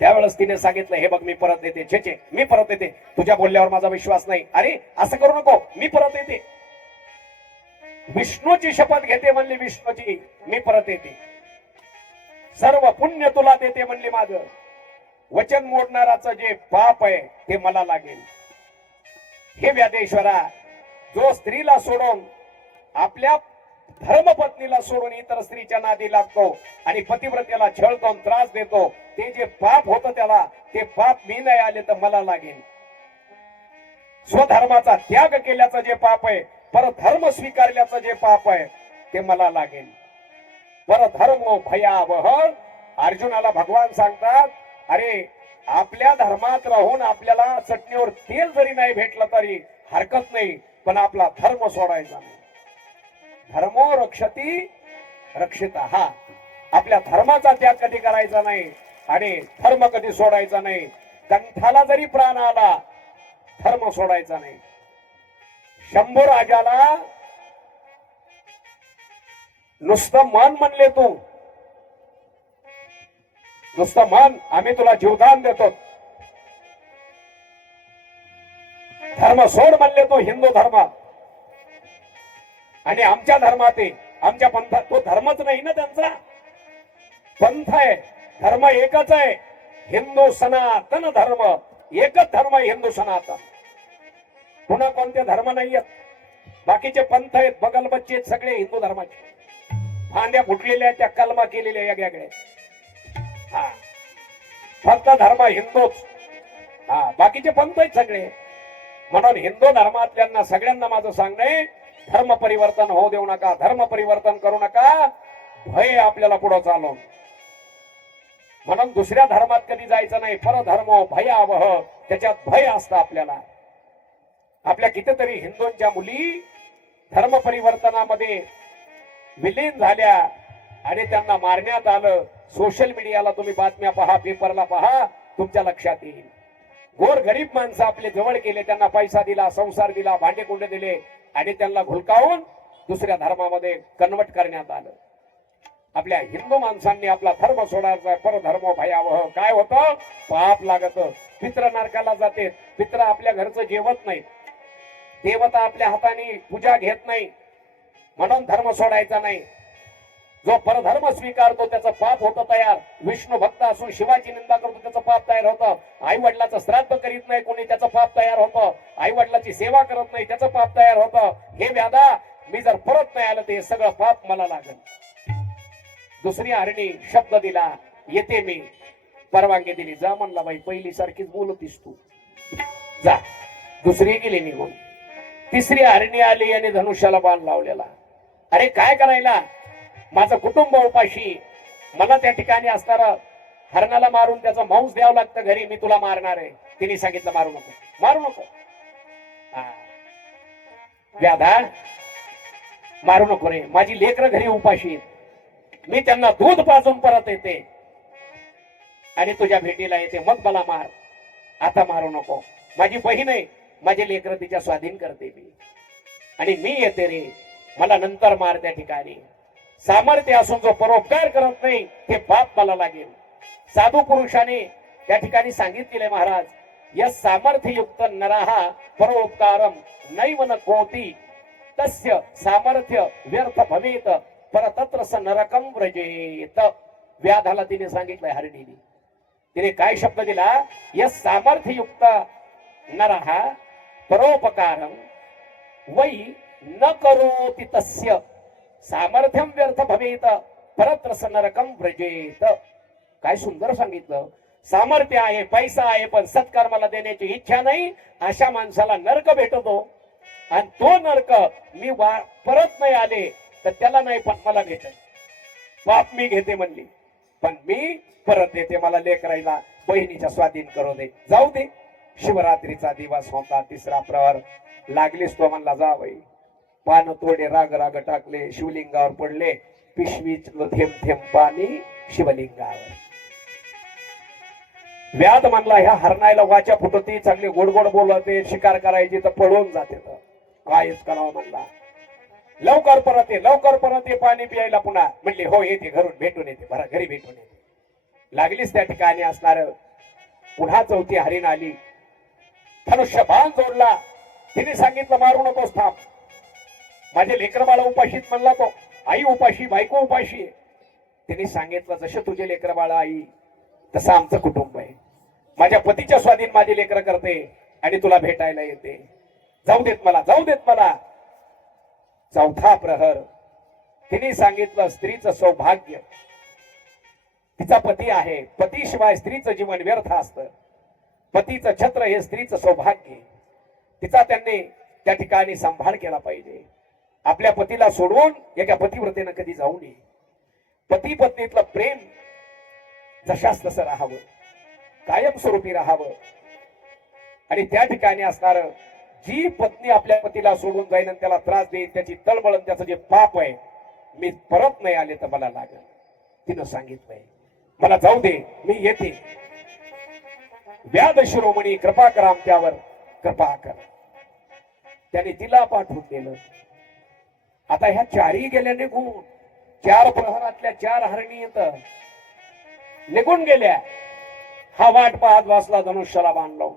त्यावेळेस तिने सांगितलं, हे बघ, मी परत येते. छे छे, मी परत येते. तुझ्या बोलल्यावर माझा विश्वास नाही. अरे असं करू नको, मी परत येते. विष्णूची शपथ घेते म्हणली, विष्णूची, मी परत येते. सर्व पुण्य तुला देते म्हणली. माझं वचन मोडणाराचं जे पाप आहे ते मला लागेल. हे व्यादेश्वरा, जो स्त्रीला सोडून, आपल्या धर्मपत्नीला सोडून इतर स्त्रीच्या नादी लागतो आणि पतिव्रतेला छळतो, त्रास देतो, ते जे पाप होतं त्याला, ते पाप मी नाही आले तर मला लागेल. स्वधर्माचा त्याग केल्याचं जे पाप आहे, परधर्म स्वीकारल्याचं जे पाप आहे, ते मला लागेल. परधर्म भयावह. अर्जुनाला भगवान सांगतात, अरे आपल्या धर्मात राहून आपल्याला चटणीवर तेल जरी नाही भेटलं तरी हरकत नाही, पण आपला धर्म सोडायचा नाही. धर्मो रक्षती रक्षिता. हा, आपल्या धर्माचा त्याग कधी करायचा नाही आणि धर्म कधी सोडायचा नाही. कंठाला जरी प्राण आला, धर्म सोडायचा नाही. शंभू राजाला नुसतं मन म्हणले, तू नुसतं मन, आम्ही तुला जीवदान देतो. धर्म सोड म्हणले, तो हिंदू धर्म आणि आमच्या धर्मात आहे, आमच्या पंथात. तो धर्मच नाही ना त्यांचा. पंथ आहे, धर्म एकच आहे, हिंदू सनातन धर्म, एकच धर्म आहे हिंदू सनातन. पुन्हा कोणते धर्म नाहीयेत. बाकीचे पंथ आहेत, बगलबच्चे आहेत सगळे हिंदू धर्माचे. फांद्या फुटलेल्या त्या कलमा केलेल्या वेगवेगळे. हा फक्त धर्म हिंदूच. हा बाकीचे पंथ आहेत सगळे. म्हणून हिंदू धर्मातल्यांना सगळ्यांना माझं सांगणं आहे, धर्म परिवर्तन होऊ देऊ नका, धर्म परिवर्तन करू नका. भय आपल्याला पुढे चालवून. म्हणून दुसऱ्या धर्मात कधी जायचं नाही. परधर्म भयावह, त्याच्यात भय असतं आपल्याला. आपल्या कितीतरी हिंदूंच्या मुली धर्म परिवर्तनामध्ये विलीन झाल्या आणि त्यांना मारण्यात आलं. सोशल मीडियाला तुम्ही बातम्या पहा, पेपरला पहा, तुमच्या लक्षात येईल. गोर गरीब माणसं आपले जवळ केले, त्यांना पैसा दिला, संसार दिला, भांडे कुंडे दिले आणि त्यांना घुलकावून दुसऱ्या धर्मामध्ये कन्वर्ट करण्यात आलं. आपल्या हिंदू माणसांनी आपला धर्म सोडायचा. परधर्म भयावह. काय होतं? पाप लागत. पित्र नरकाला जाते. पित्र आपल्या घरचं जेवत नाही, देवता आपल्या हाताने पूजा घेत नाही. म्हणून धर्म सोडायचा नाही. जो परधर्म स्वीकारतो त्याचं पाप होतं तयार. विष्णू भक्त असून शिवाची निंदा करतो त्याचं पाप तयार होतं. आई वडिलाचं श्राद्ध करीत नाही कोणी, त्याचं पाप तयार होतं. आई वडिलाची सेवा करत नाही त्याचं पाप तयार होतं. हे व्याधा, मी जर परत नाही आलं ते सगळं पाप मला लागेल. दुसरी हरणी शब्द दिला, येते मी. परवानगी दिली. जा म्हणला बाई, पहिली सारखीच बोलतीस तू, जा. दुसरी गेली निघून. तिसरी हरणी आली आणि धनुष्याला बाण लावलेला. अरे काय करायला? माझं कुटुंब उपाशी, मला त्या ठिकाणी असणार हरणाला मारून त्याचं मांस द्यावं लागतं घरी, मी तुला मारणार आहे. तिने सांगितलं मारू नको, मारू नको. व्याधा, मारू नको रे, माझी लेकरं घरी उपाशी, मी त्यांना दूध पाजून परत येते आणि तुझ्या भेटीला येते, मग मला मार. आता मारू नको. माझी बहीण आहे, माझे लेकरं तिच्या स्वाधीन करते मी, आणि मी येते रे, मला नंतर मार. त्या ठिकाणी सामर्थ्य असून जो परोपकार करत नाही ते पाप मला लागेल. साधू पुरुषाने त्या ठिकाणी सांगितलेले महाराज, या सामर्थ्ययुक्त नराहा परोपकारम नैव न कोती तस्य सामर्थ्य व्यर्थ भवेत परतत्र स नरकम व्रजेत. व्याधाला तिने सांगितलंय हरिणीने. तिने काय शब्द दिला? या सामर्थ्ययुक्त नरहा परोपकारम वै न करोति तस्य सामर्थ्यम व्यर्थ भवेत परत्र नरकम व्रजेत. काय सुंदर सांगितलं. सामर्थ्य आहे, पैसा आहे, पण सत्कर्माला देण्याची इच्छा नाही, अशा माणसाला नरक भेटतो. आणि तो नरक मी परत नाही आले तर त्याला नाही, पण मला भेटत. पाप मी घेते म्हणली, पण मी परत देते. मला लेकरायला बहिणीच्या स्वाधीन करू दे, जाऊ दे. शिवरात्रीचा दिवस होता, तिसरा प्रहर. लागलीस तो म्हणला, जा बाई. पान तोडे राग राग टाकले, शिवलिंगावर पडले, पिशवीच थेंब थेंब पाणी शिवलिंगावर. व्याध म्हणला, ह्या हरणायला वाचा फुटती, चांगली गोड गोड बोलते, शिकार करायची तर पळून जाते, तर कायच करावं म्हणला. लवकर परत ये, लवकर परत ये पाणी प्यायला. पुन्हा म्हणले, हो येते, घरून भेटून येते, बरं घरी भेटून येते. लागलीच त्या ठिकाणी असणार. पुन्हा चौथी हरिण आली, धनुष्य बाण जोडला. तिने सांगितलं, मारू नकोस, थांब. माझे लेकर बाळा उपाशीत म्हणला तो. आई उपाशी, बायको उपाशी. तिने सांगितलं, जसे तुझे लेकर बाळा आई, तसं आमचं कुटुंब आहे. माझ्या पतीच्या स्वाधीन माझी लेकर करते आणि तुला भेटायला येते. जाऊ देत मला, जाऊ देत मला. चौथा प्रहर तिने सांगितलं, स्त्रीचं सौभाग्य, तिचा पती आहे, पतीशिवाय स्त्रीचं जीवन व्यर्थ असतं. पतीचं छत्र हे स्त्रीचं सौभाग्य. तिचा त्यांनी त्या ठिकाणी सांभाळ केला पाहिजे. आपल्या पतीला सोडून एका पतिव्रतेनं कधी जाऊ नये. पती पत्नीतलं प्रेम जशास तसं राहावं, कायमस्वरूपी राहावं. आणि त्या ठिकाणी असणार, जी पत्नी आपल्या पतीला सोडून जाईन आणि त्याला त्रास देईल, त्याची तळमळ, त्याचं जे पाप आहे, मी परत नाही आले तर मला लागेल. तिनं सांगितलंय, मला जाऊ दे, मी येते. व्याध शिरोमणी कृपा कर, आमच्यावर कृपा कर. त्याने तिला पाठवून दिलं. आता ह्या चारही गेल्या निघून. 4 प्रहरातल्या 4 हरणी येत निघून गेल्या. हा वाट पाहत वाचला, धनुष्याला बाण लावून.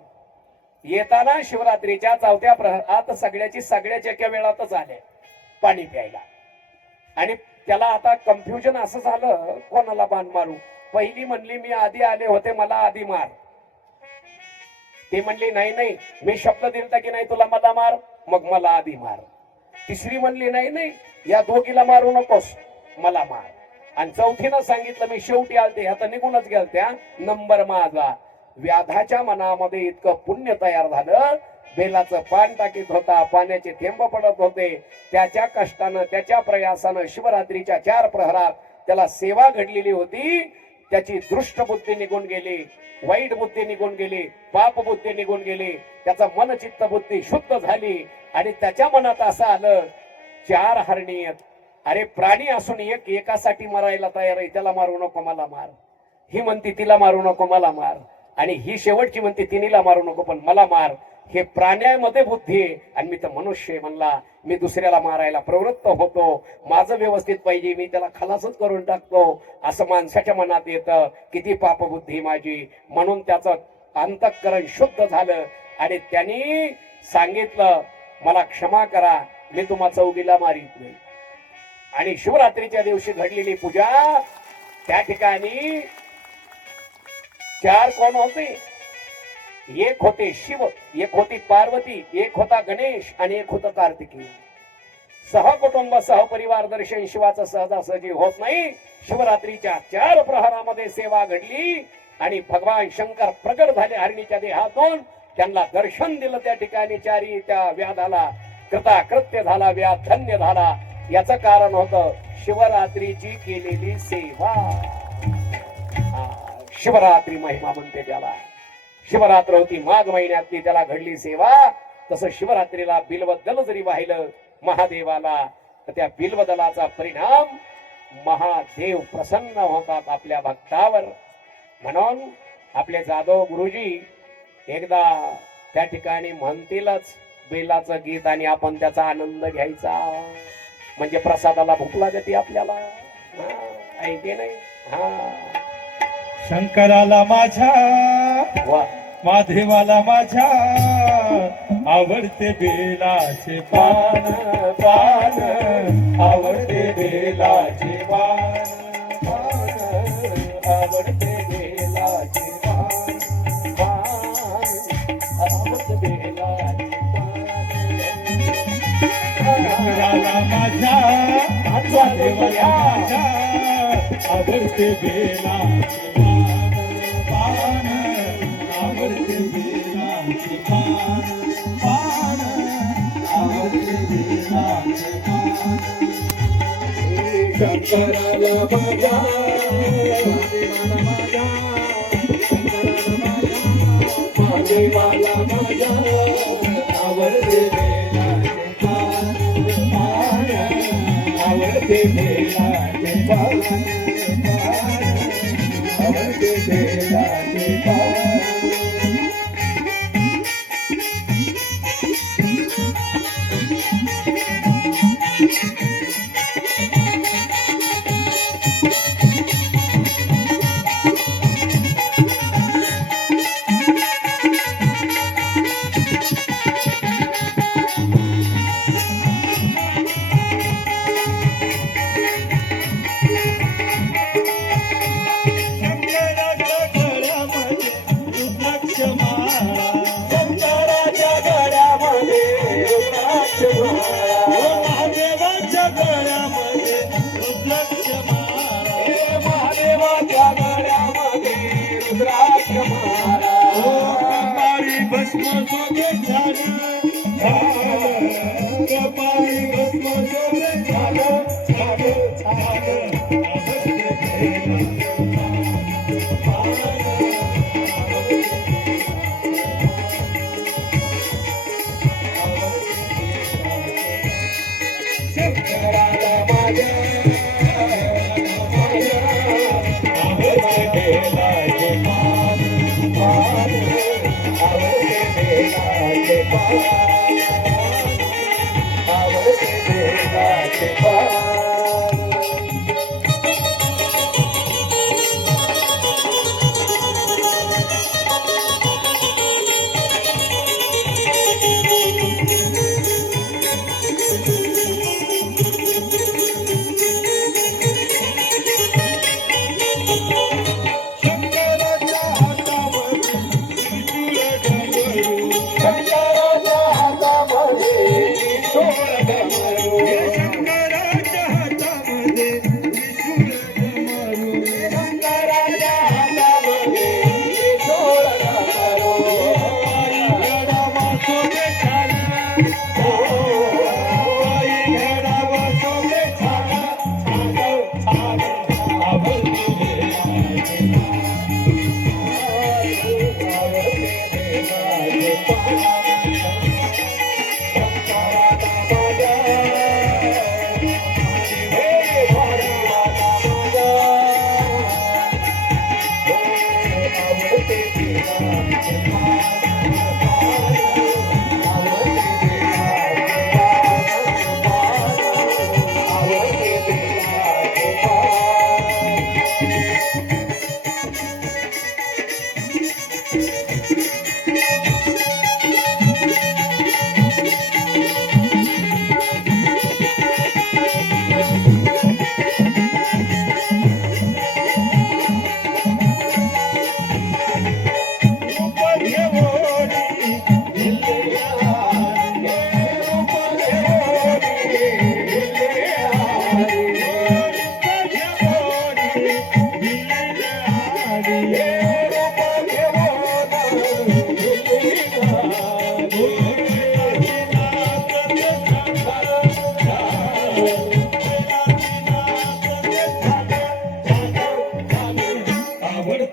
येताना शिवरात्रीच्या 4थ्या प्रहरात सगळ्याच्या एका वेळातच आले पाणी प्यायला. आणि त्याला आता कन्फ्युजन असं झालं, कोणाला बाण मारू. पहिली म्हणली मी आधी आले होते, मला आधी मार. ती म्हणली नाही नाही, मी शब्द दिलता की नाही तुला, मला मार, मग मला आधी मार. तिसरी म्हणली नाही नाही, या दोघीला मारू नकोस, मला मार. आणि चौथीनं सांगितलं मी शेवटी आलते, आता निघूनच गेलत्या, नंबर माझा. व्याधाच्या मनामध्ये इतकं पुण्य तयार झालं, बेलाचं पान टाकीत होता, पाण्याचे थेंब पडत होते. त्याच्या कष्टानं, त्याच्या प्रयासानं शिवरात्रीच्या 4 प्रहरात त्याला सेवा घडलेली होती. त्याची दृष्ट बुद्धी निघून गेली, वाईट बुद्धी निघून गेली, पाप बुद्धी निघून गेली. त्याचा मन चित्त बुद्धी शुद्ध झाली आणि त्याच्या मनात असं आलं, 4 हरणी आहेत. अरे प्राणी असून एकासाठी मरायला तयार आहे, त्याला मारू नको, मला मार. ही म्हणती तिला मारू नको, मला मार. आणि ही शेवटची म्हणते तिनीला मारू नको, पण मला मार. हे प्राण्यामध्ये बुद्धी आहे आणि मी तर मनुष्य म्हणला. मी दुसऱ्याला मारायला प्रवृत्त होतो, माझं व्यवस्थित पाहिजे, मी त्याला खलासच करून टाकतो, असं माणसाच्या मनात येतं. किती पापबुद्धी माझी. म्हणून त्याचं अंतःकरण शुद्ध झालं आणि त्यांनी सांगितलं मला क्षमा करा, मी तुम्हा चौघीला मारित नाही. आणि शिवरात्रीच्या दिवशी घडलेली पूजा, त्या ठिकाणी 4 कोण होते. एक होते शिव, एक होती पार्वती, एक होता गणेश आणि एक होता कार्तिकेय. सहकुटुंब सहपरिवार दर्शन शिवाचं सहजासहजी होत नाही. शिवरात्रीच्या 4 प्रहरामध्ये सेवा घडली आणि भगवान शंकर प्रगट झाले हरणीच्या देहातून. त्यांना दर्शन दिलं त्या ठिकाणी. चारी त्या व्याधाला कृताकृत्य झाला, व्याध धन्य झाला. याचं कारण होतं शिवरात्रीची केलेली सेवा. शिवरात्री महिमा म्हणते त्याला. शिवरात्र होती माघ महिन्यातली, त्याला घडली सेवा. तसं शिवरात्रीला बिल्वदल जरी वाहिलं महादेवाला, तर त्या बिल्वदलाचा परिणाम महादेव प्रसन्न होतात आपल्या भक्तावर. म्हणून आपले जाधव गुरुजी एकदा त्या ठिकाणी म्हणतीलच बेलाचं गीत आणि आपण त्याचा आनंद घ्यायचा. म्हणजे प्रसादाला भूक लागते आपल्याला, ऐके नाही. शंकराला माझ्या, महादेवाला माझ्या, आवडते बेलाचे पान पान, आवडते बेलाचे पान पान, आवडते बेलाचे पान पान, आवडते बेलाचे पान. शंकराला माझ्या, महादेवाला माझ्या, आवडते बेलाचे पान, आवडते बेलाचे पान पान, आवडते बेलाचे पान. शंकराला माझ्या, महादेवाला माझ्या, महादेवाला माझ्या, आवडते बेलाचे पान पान, आवडते बेलाचे पान पान, आवडते बेलाचे पान.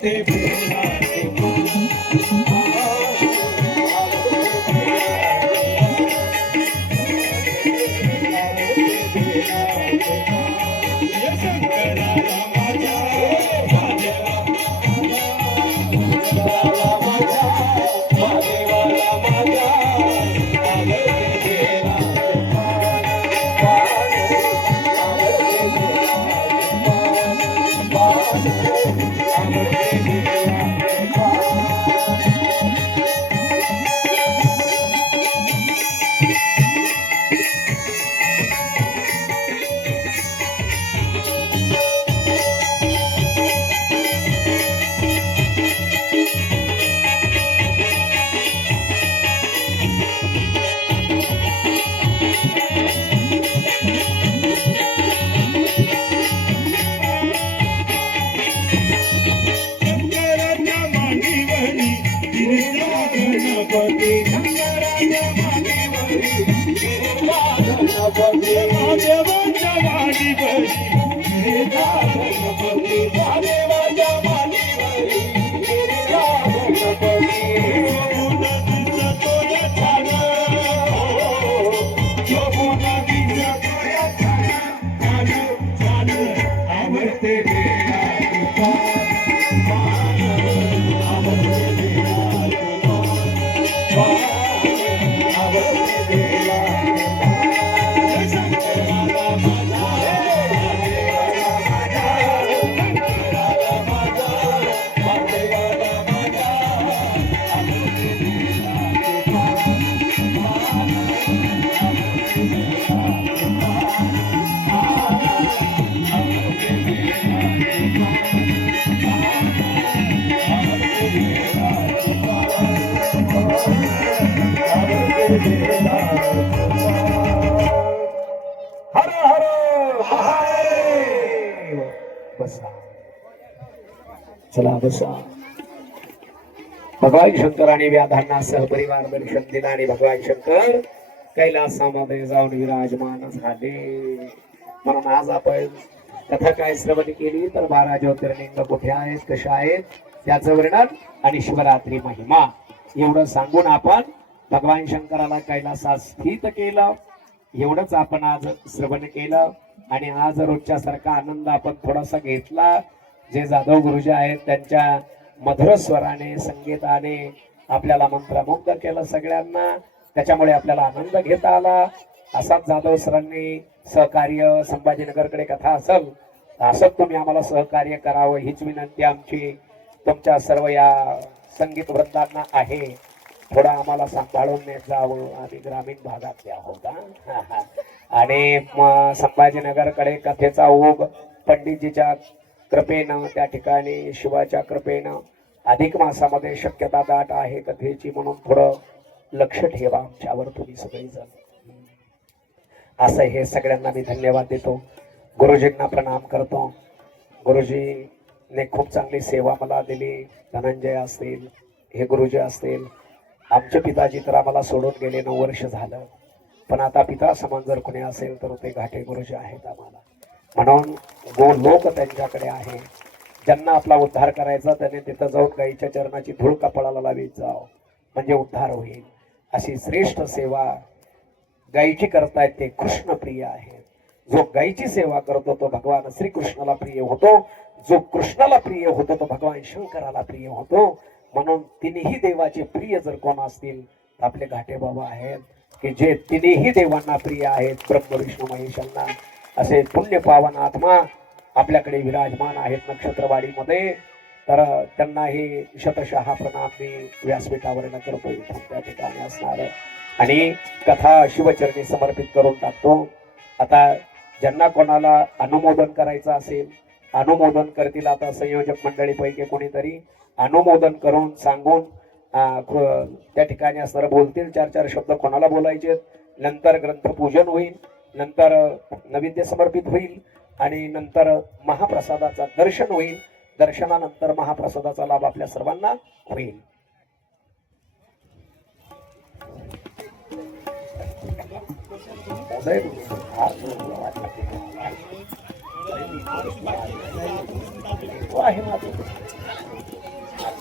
आवडते बेलाचे हर हर महादेव. बसा, चला बसा. भगवान शंकर आणि व्याधांना सहपरिवार दर्शन दिलं आणि भगवान शंकर कैलासामध्ये जाऊन विराजमान झाले. म्हणून आज आपण कथा काय श्रवण केली तर 12 ज्योतिर्लिंग कुठे आहेत, कशा आहेत, त्याचं वर्णन आणि शिवरात्री महिमा एवढं सांगून आपण भगवान शंकराला कैलासात स्थित केलं. एवढंच आपण आज श्रवण केलं आणि आज रोजच्या सारखा आनंद आपण थोडासा घेतला. जे जाधव गुरुजी आहेत त्यांच्या मधुर स्वराने संगीताने आपल्याला मंत्रमुग्ध केलं सगळ्यांना, त्याच्यामुळे आपल्याला आनंद घेता आला. असाच जाधव सरांनी सहकार्य संभाजीनगरकडे कथा असेल असंच तुम्ही आम्हाला सहकार्य करावं हीच विनंती आमची तुमच्या सर्व या संगीत वृंदांना आहे. थोडं आम्हाला सांभाळून नेत जावं, आम्ही ग्रामीण भागातले आहोत आणि संभाजीनगरकडे कथेचा ओघ पंडितजीच्या कृपेनं त्या ठिकाणी शिवाच्या कृपेनं अधिक मासामध्ये शक्यता दाट आहे कथेची, म्हणून थोडं लक्ष ठेवा आमच्यावर तुम्ही सगळेजण. असं हे सगळ्यांना मी धन्यवाद देतो, गुरुजींना प्रणाम करतो. गुरुजीने खूप चांगली सेवा मला दिली. धनंजय असतील, हे गुरुजी असतील. आमचे पिताजी तर आम्हाला सोडून गेले 9 वर्ष झालं, पण आता पिता समान जर कोणी असेल तर ते घाटे गुरुजी आहेत आम्हाला. म्हणून गो लोक त्यांच्याकडे आहे. ज्यांना आपला उद्धार करायचा त्याने तिथं जाऊन गाईच्या चरणाची धूळ कपाळाला लावीत जाव, म्हणजे उद्धार होईल. अशी श्रेष्ठ सेवा गायीची करतायत ते कृष्ण प्रिय आहे. जो गायीची सेवा करतो तो भगवान श्रीकृष्णाला प्रिय होतो, जो कृष्णाला प्रिय होतो तो भगवान शंकराला प्रिय होतो. म्हणून तिन्ही देवाचे प्रिय जर कोण असतील तर आपले घाटे बाबा आहेत की जे तिन्ही देवांना प्रिय आहेत, ब्रह्म विष्णू महेशांना. असे पुण्य पावन आत्मा आपल्याकडे विराजमान आहेत नक्षत्रवाडीमध्ये. तर त्यांनाही शतशः प्रणाम मी व्यासपीठावर करतो. इथून त्या ठिकाणी असणार आणि कथा शिवचरणी समर्पित करून टाकतो. आता ज्यांना कोणाला अनुमोदन करायचं असेल अनुमोदन करतील. आता संयोजक मंडळीपैकी कोणीतरी अनुमोदन करून सांगून त्या ठिकाणी असणार बोलतील. 4-4 शब्द कोणाला बोलायचे. नंतर ग्रंथपूजन होईल, नंतर नैवेद्य समर्पित होईल आणि नंतर महाप्रसादाचा दर्शन होईल. दर्शनानंतर महाप्रसादाचा लाभ आपल्या सर्वांना होईल. आहे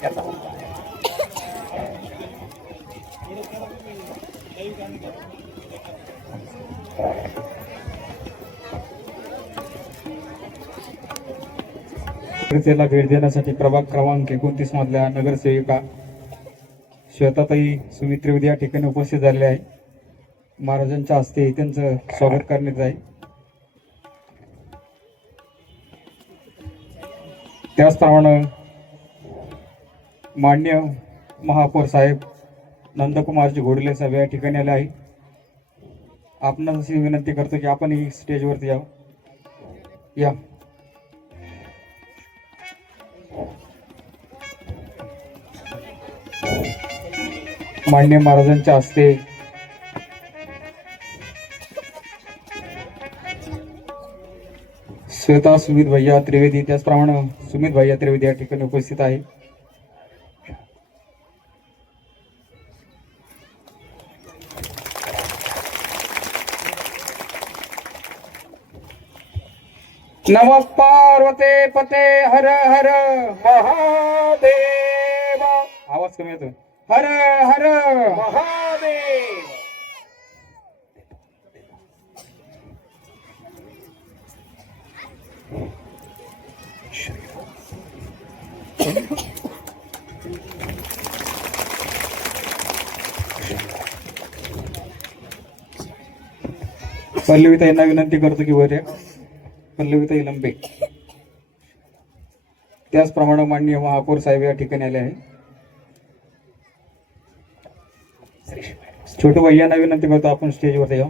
त्याचा मुलगा आहे. चर्चेला भेट देण्यासाठी प्रभाग क्रमांक 29 मधल्या नगरसेविका श्वेताताई सुमित त्रिवेदी या ठिकाणी उपस्थित झालेले आहे. महाराजांच्या हस्ते त्यांचं स्वागत करण्यात आहे. त्याचप्रमाणे मान्य महापौर साहेब नंदकुमारजी घोडले साहेब या ठिकाणी आले आहे. आपणास अशी विनंती करतो की आपणही स्टेजवरती यावं. या मान्य महाराजांच्या हस्ते श्वेता सुमित भैया त्रिवेदी त्याचप्रमाणे सुमित भैया त्रिवेदी या ठिकाणी उपस्थित आहे. नमः पार्वते पते हर हर महादेव. आवाज कमी येतो. हर हर महादेव. पल्लवीताईंना विनंती करतो की वर या. पल्लवीताई लंबे. त्याचप्रमाणे माननीय महापौर साहेब या ठिकाणी आले आहे. छोटू भैयांना विनंती करतो आपण स्टेजवर यावं.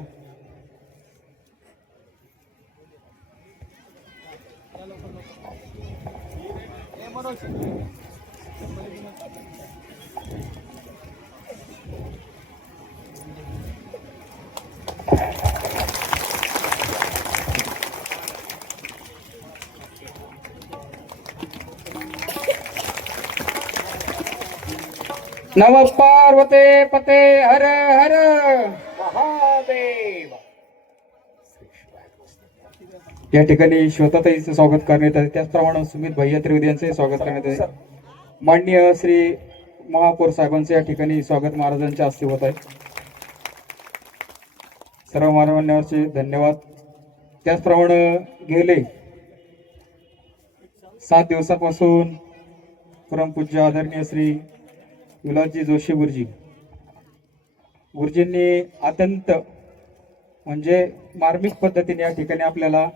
नमः पार्वते पते हर हर महादेव. या ठिकाणी श्वेताताईचं स्वागत करण्यात आले. त्याचप्रमाणे सुमित भैया त्रिवेदी यांचंही स्वागत करण्यात आले. माननीय श्री महापौर साहेबांचं या ठिकाणी स्वागत महाराजांच्या हस्ते होत आहे. सर्व मान्यवरांचे धन्यवाद. त्याचप्रमाणे गेले 7 दिवसापासून परमपूज्य आदरणीय श्री विलासजी जोशी गुरुजींनी अत्यंत म्हणजे मार्मिक पद्धतीने या ठिकाणी आपल्याला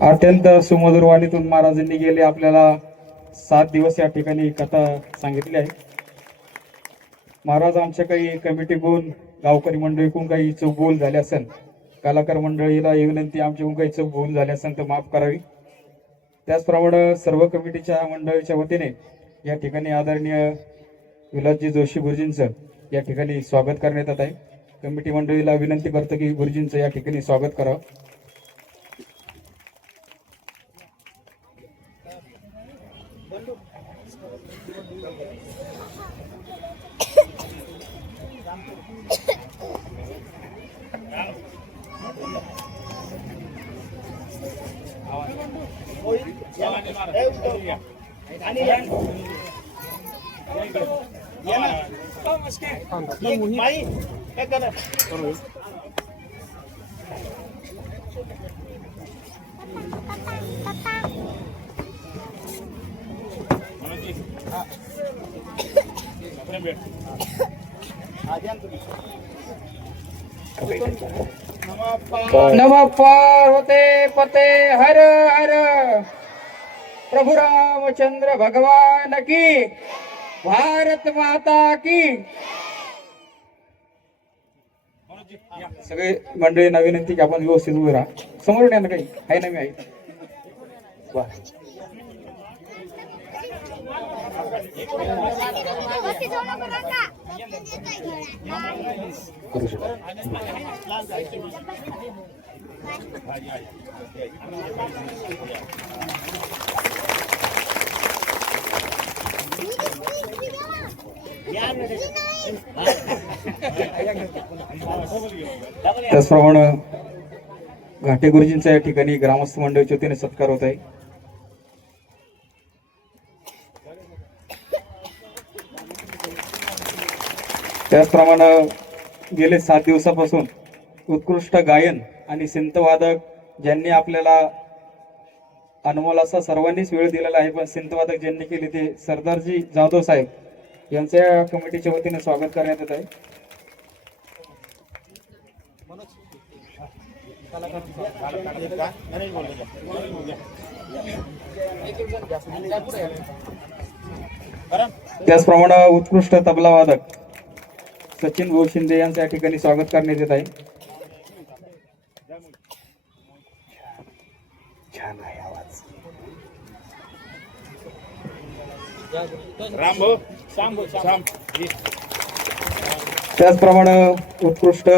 अत्यंत सुमधुर वाणीतून महाराजांनी गेले आपल्याला 7 दिवस या ठिकाणी कथा सांगितली आहे. महाराज आमच्या काही कमिटीकडून गावकरी मंडळीकडून काही चूक भूल झाली असेल, कलाकार मंडळीला ही विनंती आमच्याकडून काही चूक भूल झाली असेल तर माफ करावी. त्याचप्रमाणे सर्व कमिटीच्या मंडळीच्या वतीने या ठिकाणी आदरणीय विलासजी जोशी गुरुजींचं या ठिकाणी स्वागत करण्यात येत आहे. कमिटी मंडळीला विनंती करतो की गुरुजींचं या ठिकाणी स्वागत करावं. नमः पार्वते पते हर हर. प्रभु रामचंद्र भगवान की, भारत माता की. सगळे मंडळींना विनंती की आपण व्यवस्थित उभे राहा. समोरून या ना, काही आहे ना, मी आहे. करू शकतो. त्याचप्रमाणे घाटे गुरुजींचा या ठिकाणी ग्रामस्थ मंडळीच्या वतीने सत्कार होत आहे. त्याचप्रमाणे गेले 7 दिवसापासून उत्कृष्ट गायन आणि सिंतवादक ज्यांनी आपल्याला अनमोल असा सर्वांनीच वेळ दिलेला आहे, पण सिंतवादक ज्यांनी केले ते सरदारजी जाधव साहेब यांच्या या कमिटीच्या वतीने स्वागत करण्यात येत आहे. त्याचप्रमाणे उत्कृष्ट तबला वादक सचिन भाऊ शिंदे यांचं या ठिकाणी स्वागत करण्यात येत आहे. छान आहे आवाज. त्याचप्रमाणे उत्कृष्ट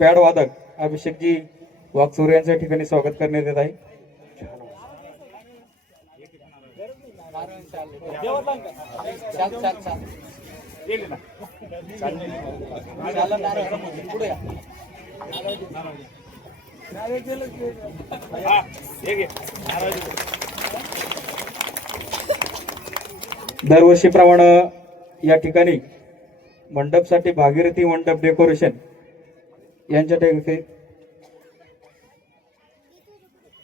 पॅड वादक अभिषेकजी वागचोरे यांच्या ठिकाणी स्वागत करण्यात येत आहे. दरवर्षीप्रमाणे या ठिकाणी मंडपसाठी भागीरथी मंडप डेकोरेशन यांच्या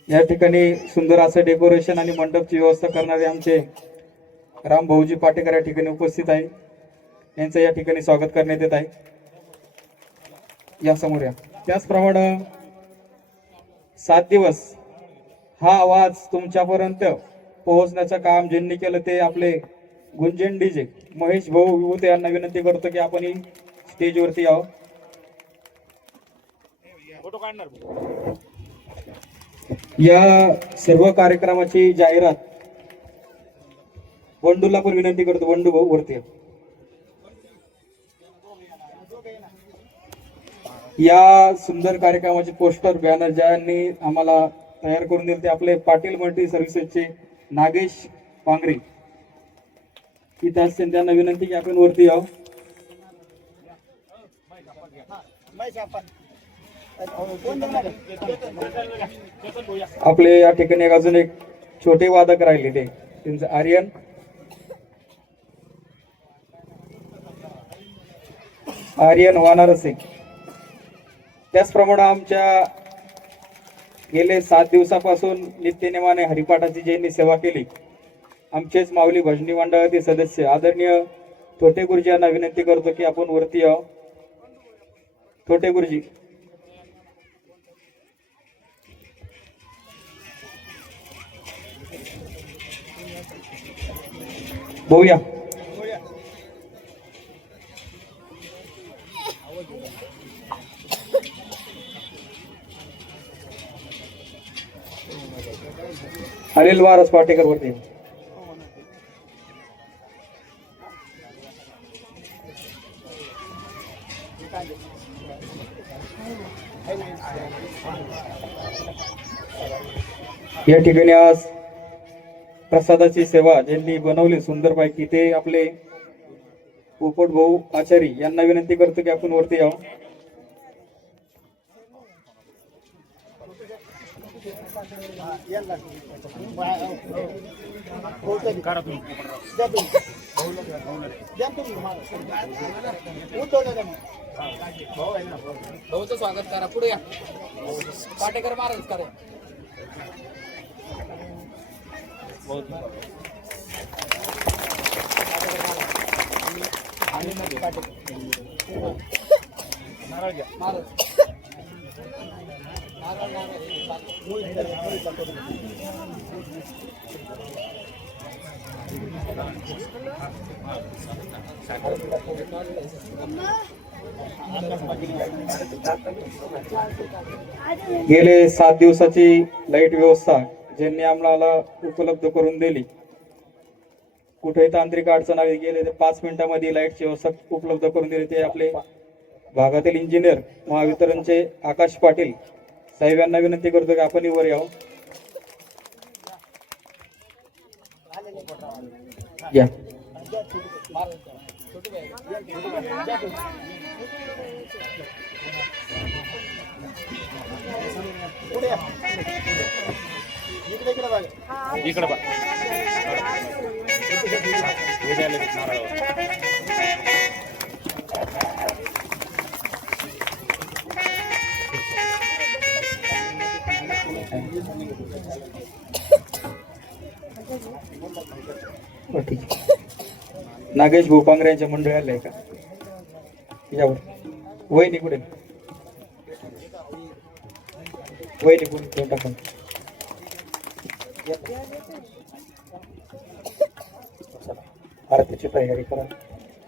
या ठिकाणी सुंदर असं डेकोरेशन आणि मंडपची व्यवस्था करणारे आमचे राम भाऊजी पाटेकर या ठिकाणी उपस्थित आहे. यांचं या ठिकाणी स्वागत करण्यात येत आहे. या समोर या. त्याचप्रमाणे 7 दिवस हा आवाज तुमच्यापर्यंत पोहोचण्याचं काम ज्यांनी केलं ते आपले गुंजन डीजे महेश भाऊ विभूते यांना विनंती करतो की आपण स्टेजवरती यावं. या सर्व कार्यक्रमाची जाहिरात बंडूला पण विनंती करतो. बंडू भाऊ वरती या. या सुंदर कार्यक्रमाचे पोस्टर बॅनर ज्यांनी आम्हाला तयार करून दिले ते आपले पाटील मल्टी सर्व्हिसेसचे नागेश पांगरे इथं असतील. त्यांना विनंती की आपण वरती यावं. आपले या ठिकाणी अजून एक छोटे वादक राहिले ते त्यांचं आर्यन वानारसे. त्याचप्रमाणे आमच्या गेले 7 दिवसापासून नित्यनेमाने हरिपाठाची ज्यांनी सेवा केली आमचेच माऊली भजनी मंडळाचे सदस्य आदरणीय थोटे गुरुजी यांना विनंती करतो की आपण वरती यावं. थोटे गुरुजी. भाऊया. अनिल वारस पाटेकर वरती. या ठिकाणी आज प्रसादाची सेवा ज्यांनी बनवली सुंदरपैकी ते आपले पोपट भाऊ आचारी यांना विनंती करतो की आपण वरती यावं. भाऊचं स्वागत करा. पुढे या. पाटेकर महाराज करा. गेले 7 दिवसाची लाईट व्यवस्था ज्यांनी आम्हाला उपलब्ध करून दिली. कुठेही तांत्रिक अडचण आली गेले 5 मिनिटांमध्ये लाईटची व्यवस्था उपलब्ध करून दिली ते आपले भागातील इंजिनियर महावितरणचे आकाश पाटील साहेब यांना विनंती करतो की आपण वर यावं. या. इकडे बघ. ठीक आहे. नागेश भोपांगरे यांच्या मंडळी आलंय का यावर वहिनी कुठे वहिनी कुठे दोन टाकून आरतीची तयारी करा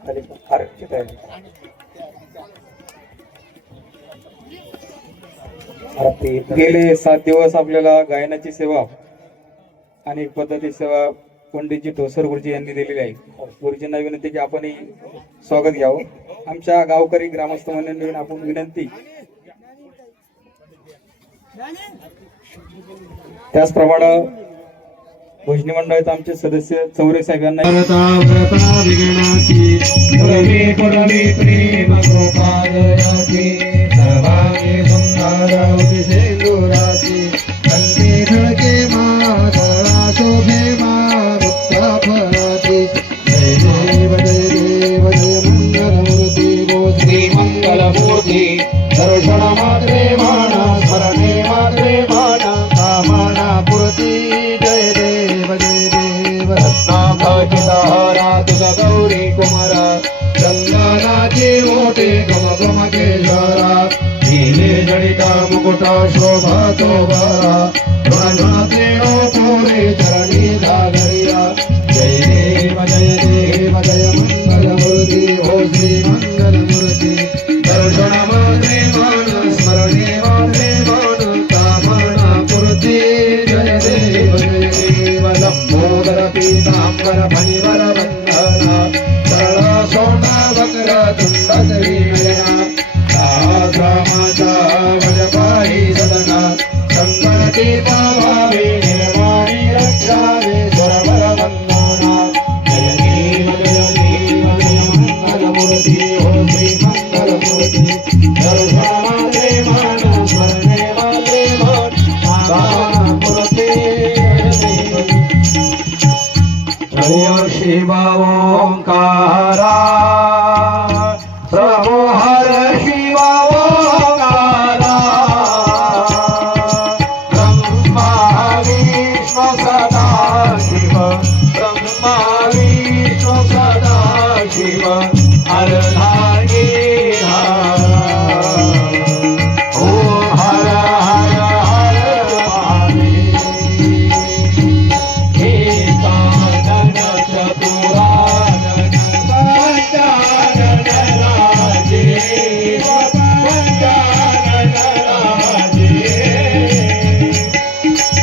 खाली आरतीची तयारी आरती गेले 7 दिवस आपल्याला गायनाची सेवा आणि पद्धती सेवा पंडितजी ठोसर गुरुजी यांनी दिलेली आहे. गुरुजींना विनंती की आपणही स्वागत घ्यावं. आमच्या गावकरी ग्रामस्थ मंडळींनी आपण विनंती त्याचप्रमाणे भजनी मंडळाचे आमचे सदस्य चौरे साहेब यांना दर्शन मात्रे माना स्मरणे मात्रे माना कामना पुरती जय देव रत्नाखचितहारा तुझा गौरी कुमारा चंदनाची मोठे गम गम केशरा नीले जडिता मुकुटा शोभा चोबारा ऋणनाचे पोरे चरणी धागरिया जय देव जय देव जय मंगल मूर्ती हो श्री मंगल मूर्ती दर्शन मात्रे मान स्मरणे मात्रे मान कामना पुरती जय देव लंबोदर पीतांबर फणिवर बंधना सरळ सोना वक्र तुंड नयना रामाचा वजपाही सदना संगती पावावे निर्वाणी रक्षावे स्वरवर वंदना जय देव जय देव जय मंगल मूर्ती हो श्री मंगल मूर्ती दर्शन मात्रे मान स्मरणे मात्रे मान कामना पुरती जय शिव ओंकारा प्रभो हर शिव ओंकारा ब्रह्मा विष्णु सदा शिव ब्रह्मा विष्णु सदा शिव अर्धांगिरा ओम हर हर हर महादेव एकानन चतुरानन पंचानन राजे पंचानन राजे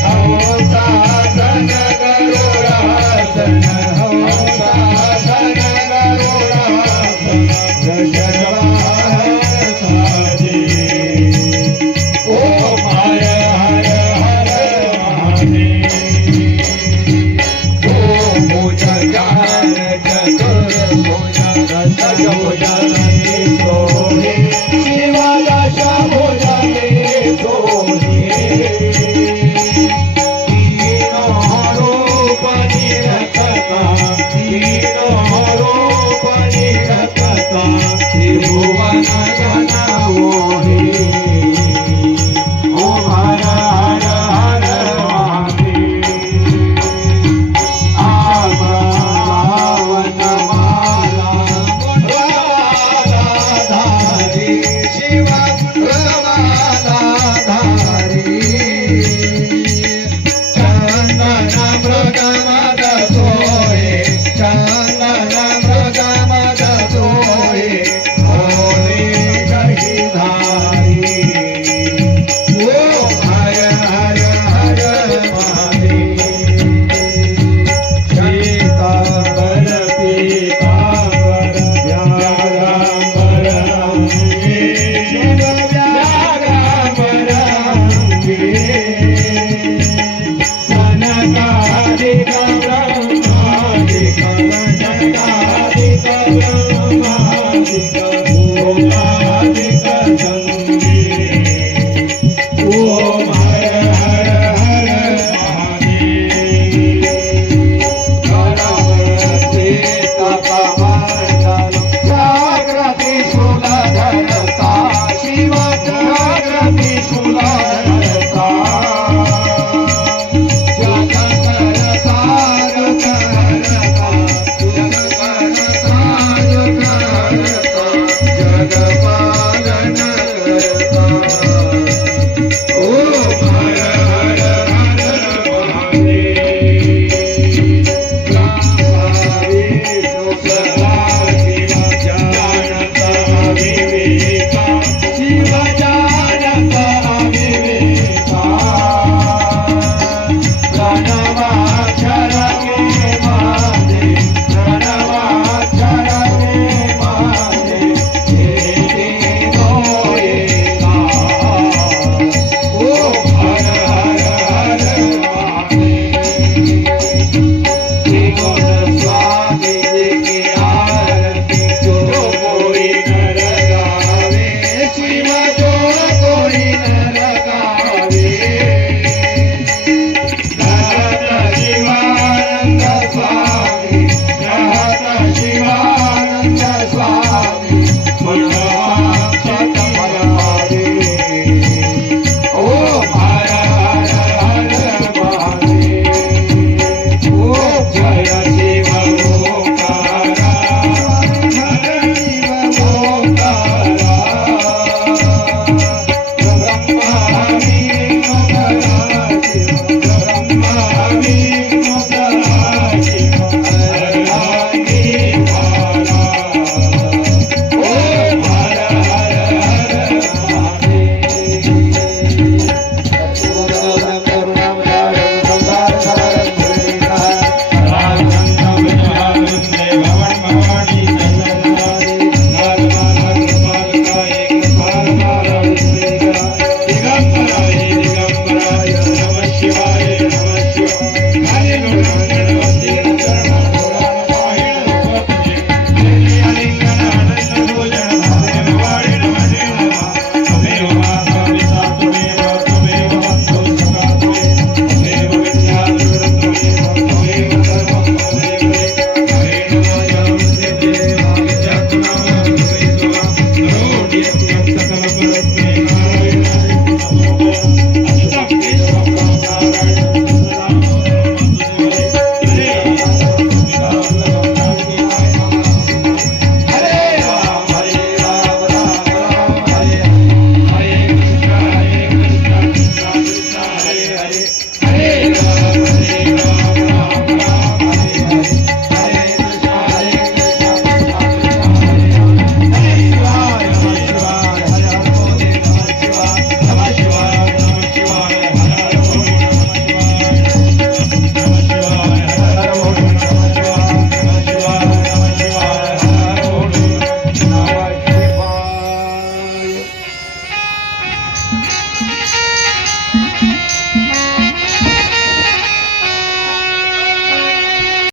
हंसासन गरुडासन हंसासन गरुडासन दशवाहन साजे ओम हर हर हर महादेव ओम भुजगान चतुर्भुज दशभुजने सोहे शिव दशभुजने सोहे तीनो रूप निरखता तीनो रूप निरखता त्रिभुवन जन मोहे ओम हर हर हर महादेव आवन माला धारी Thank you.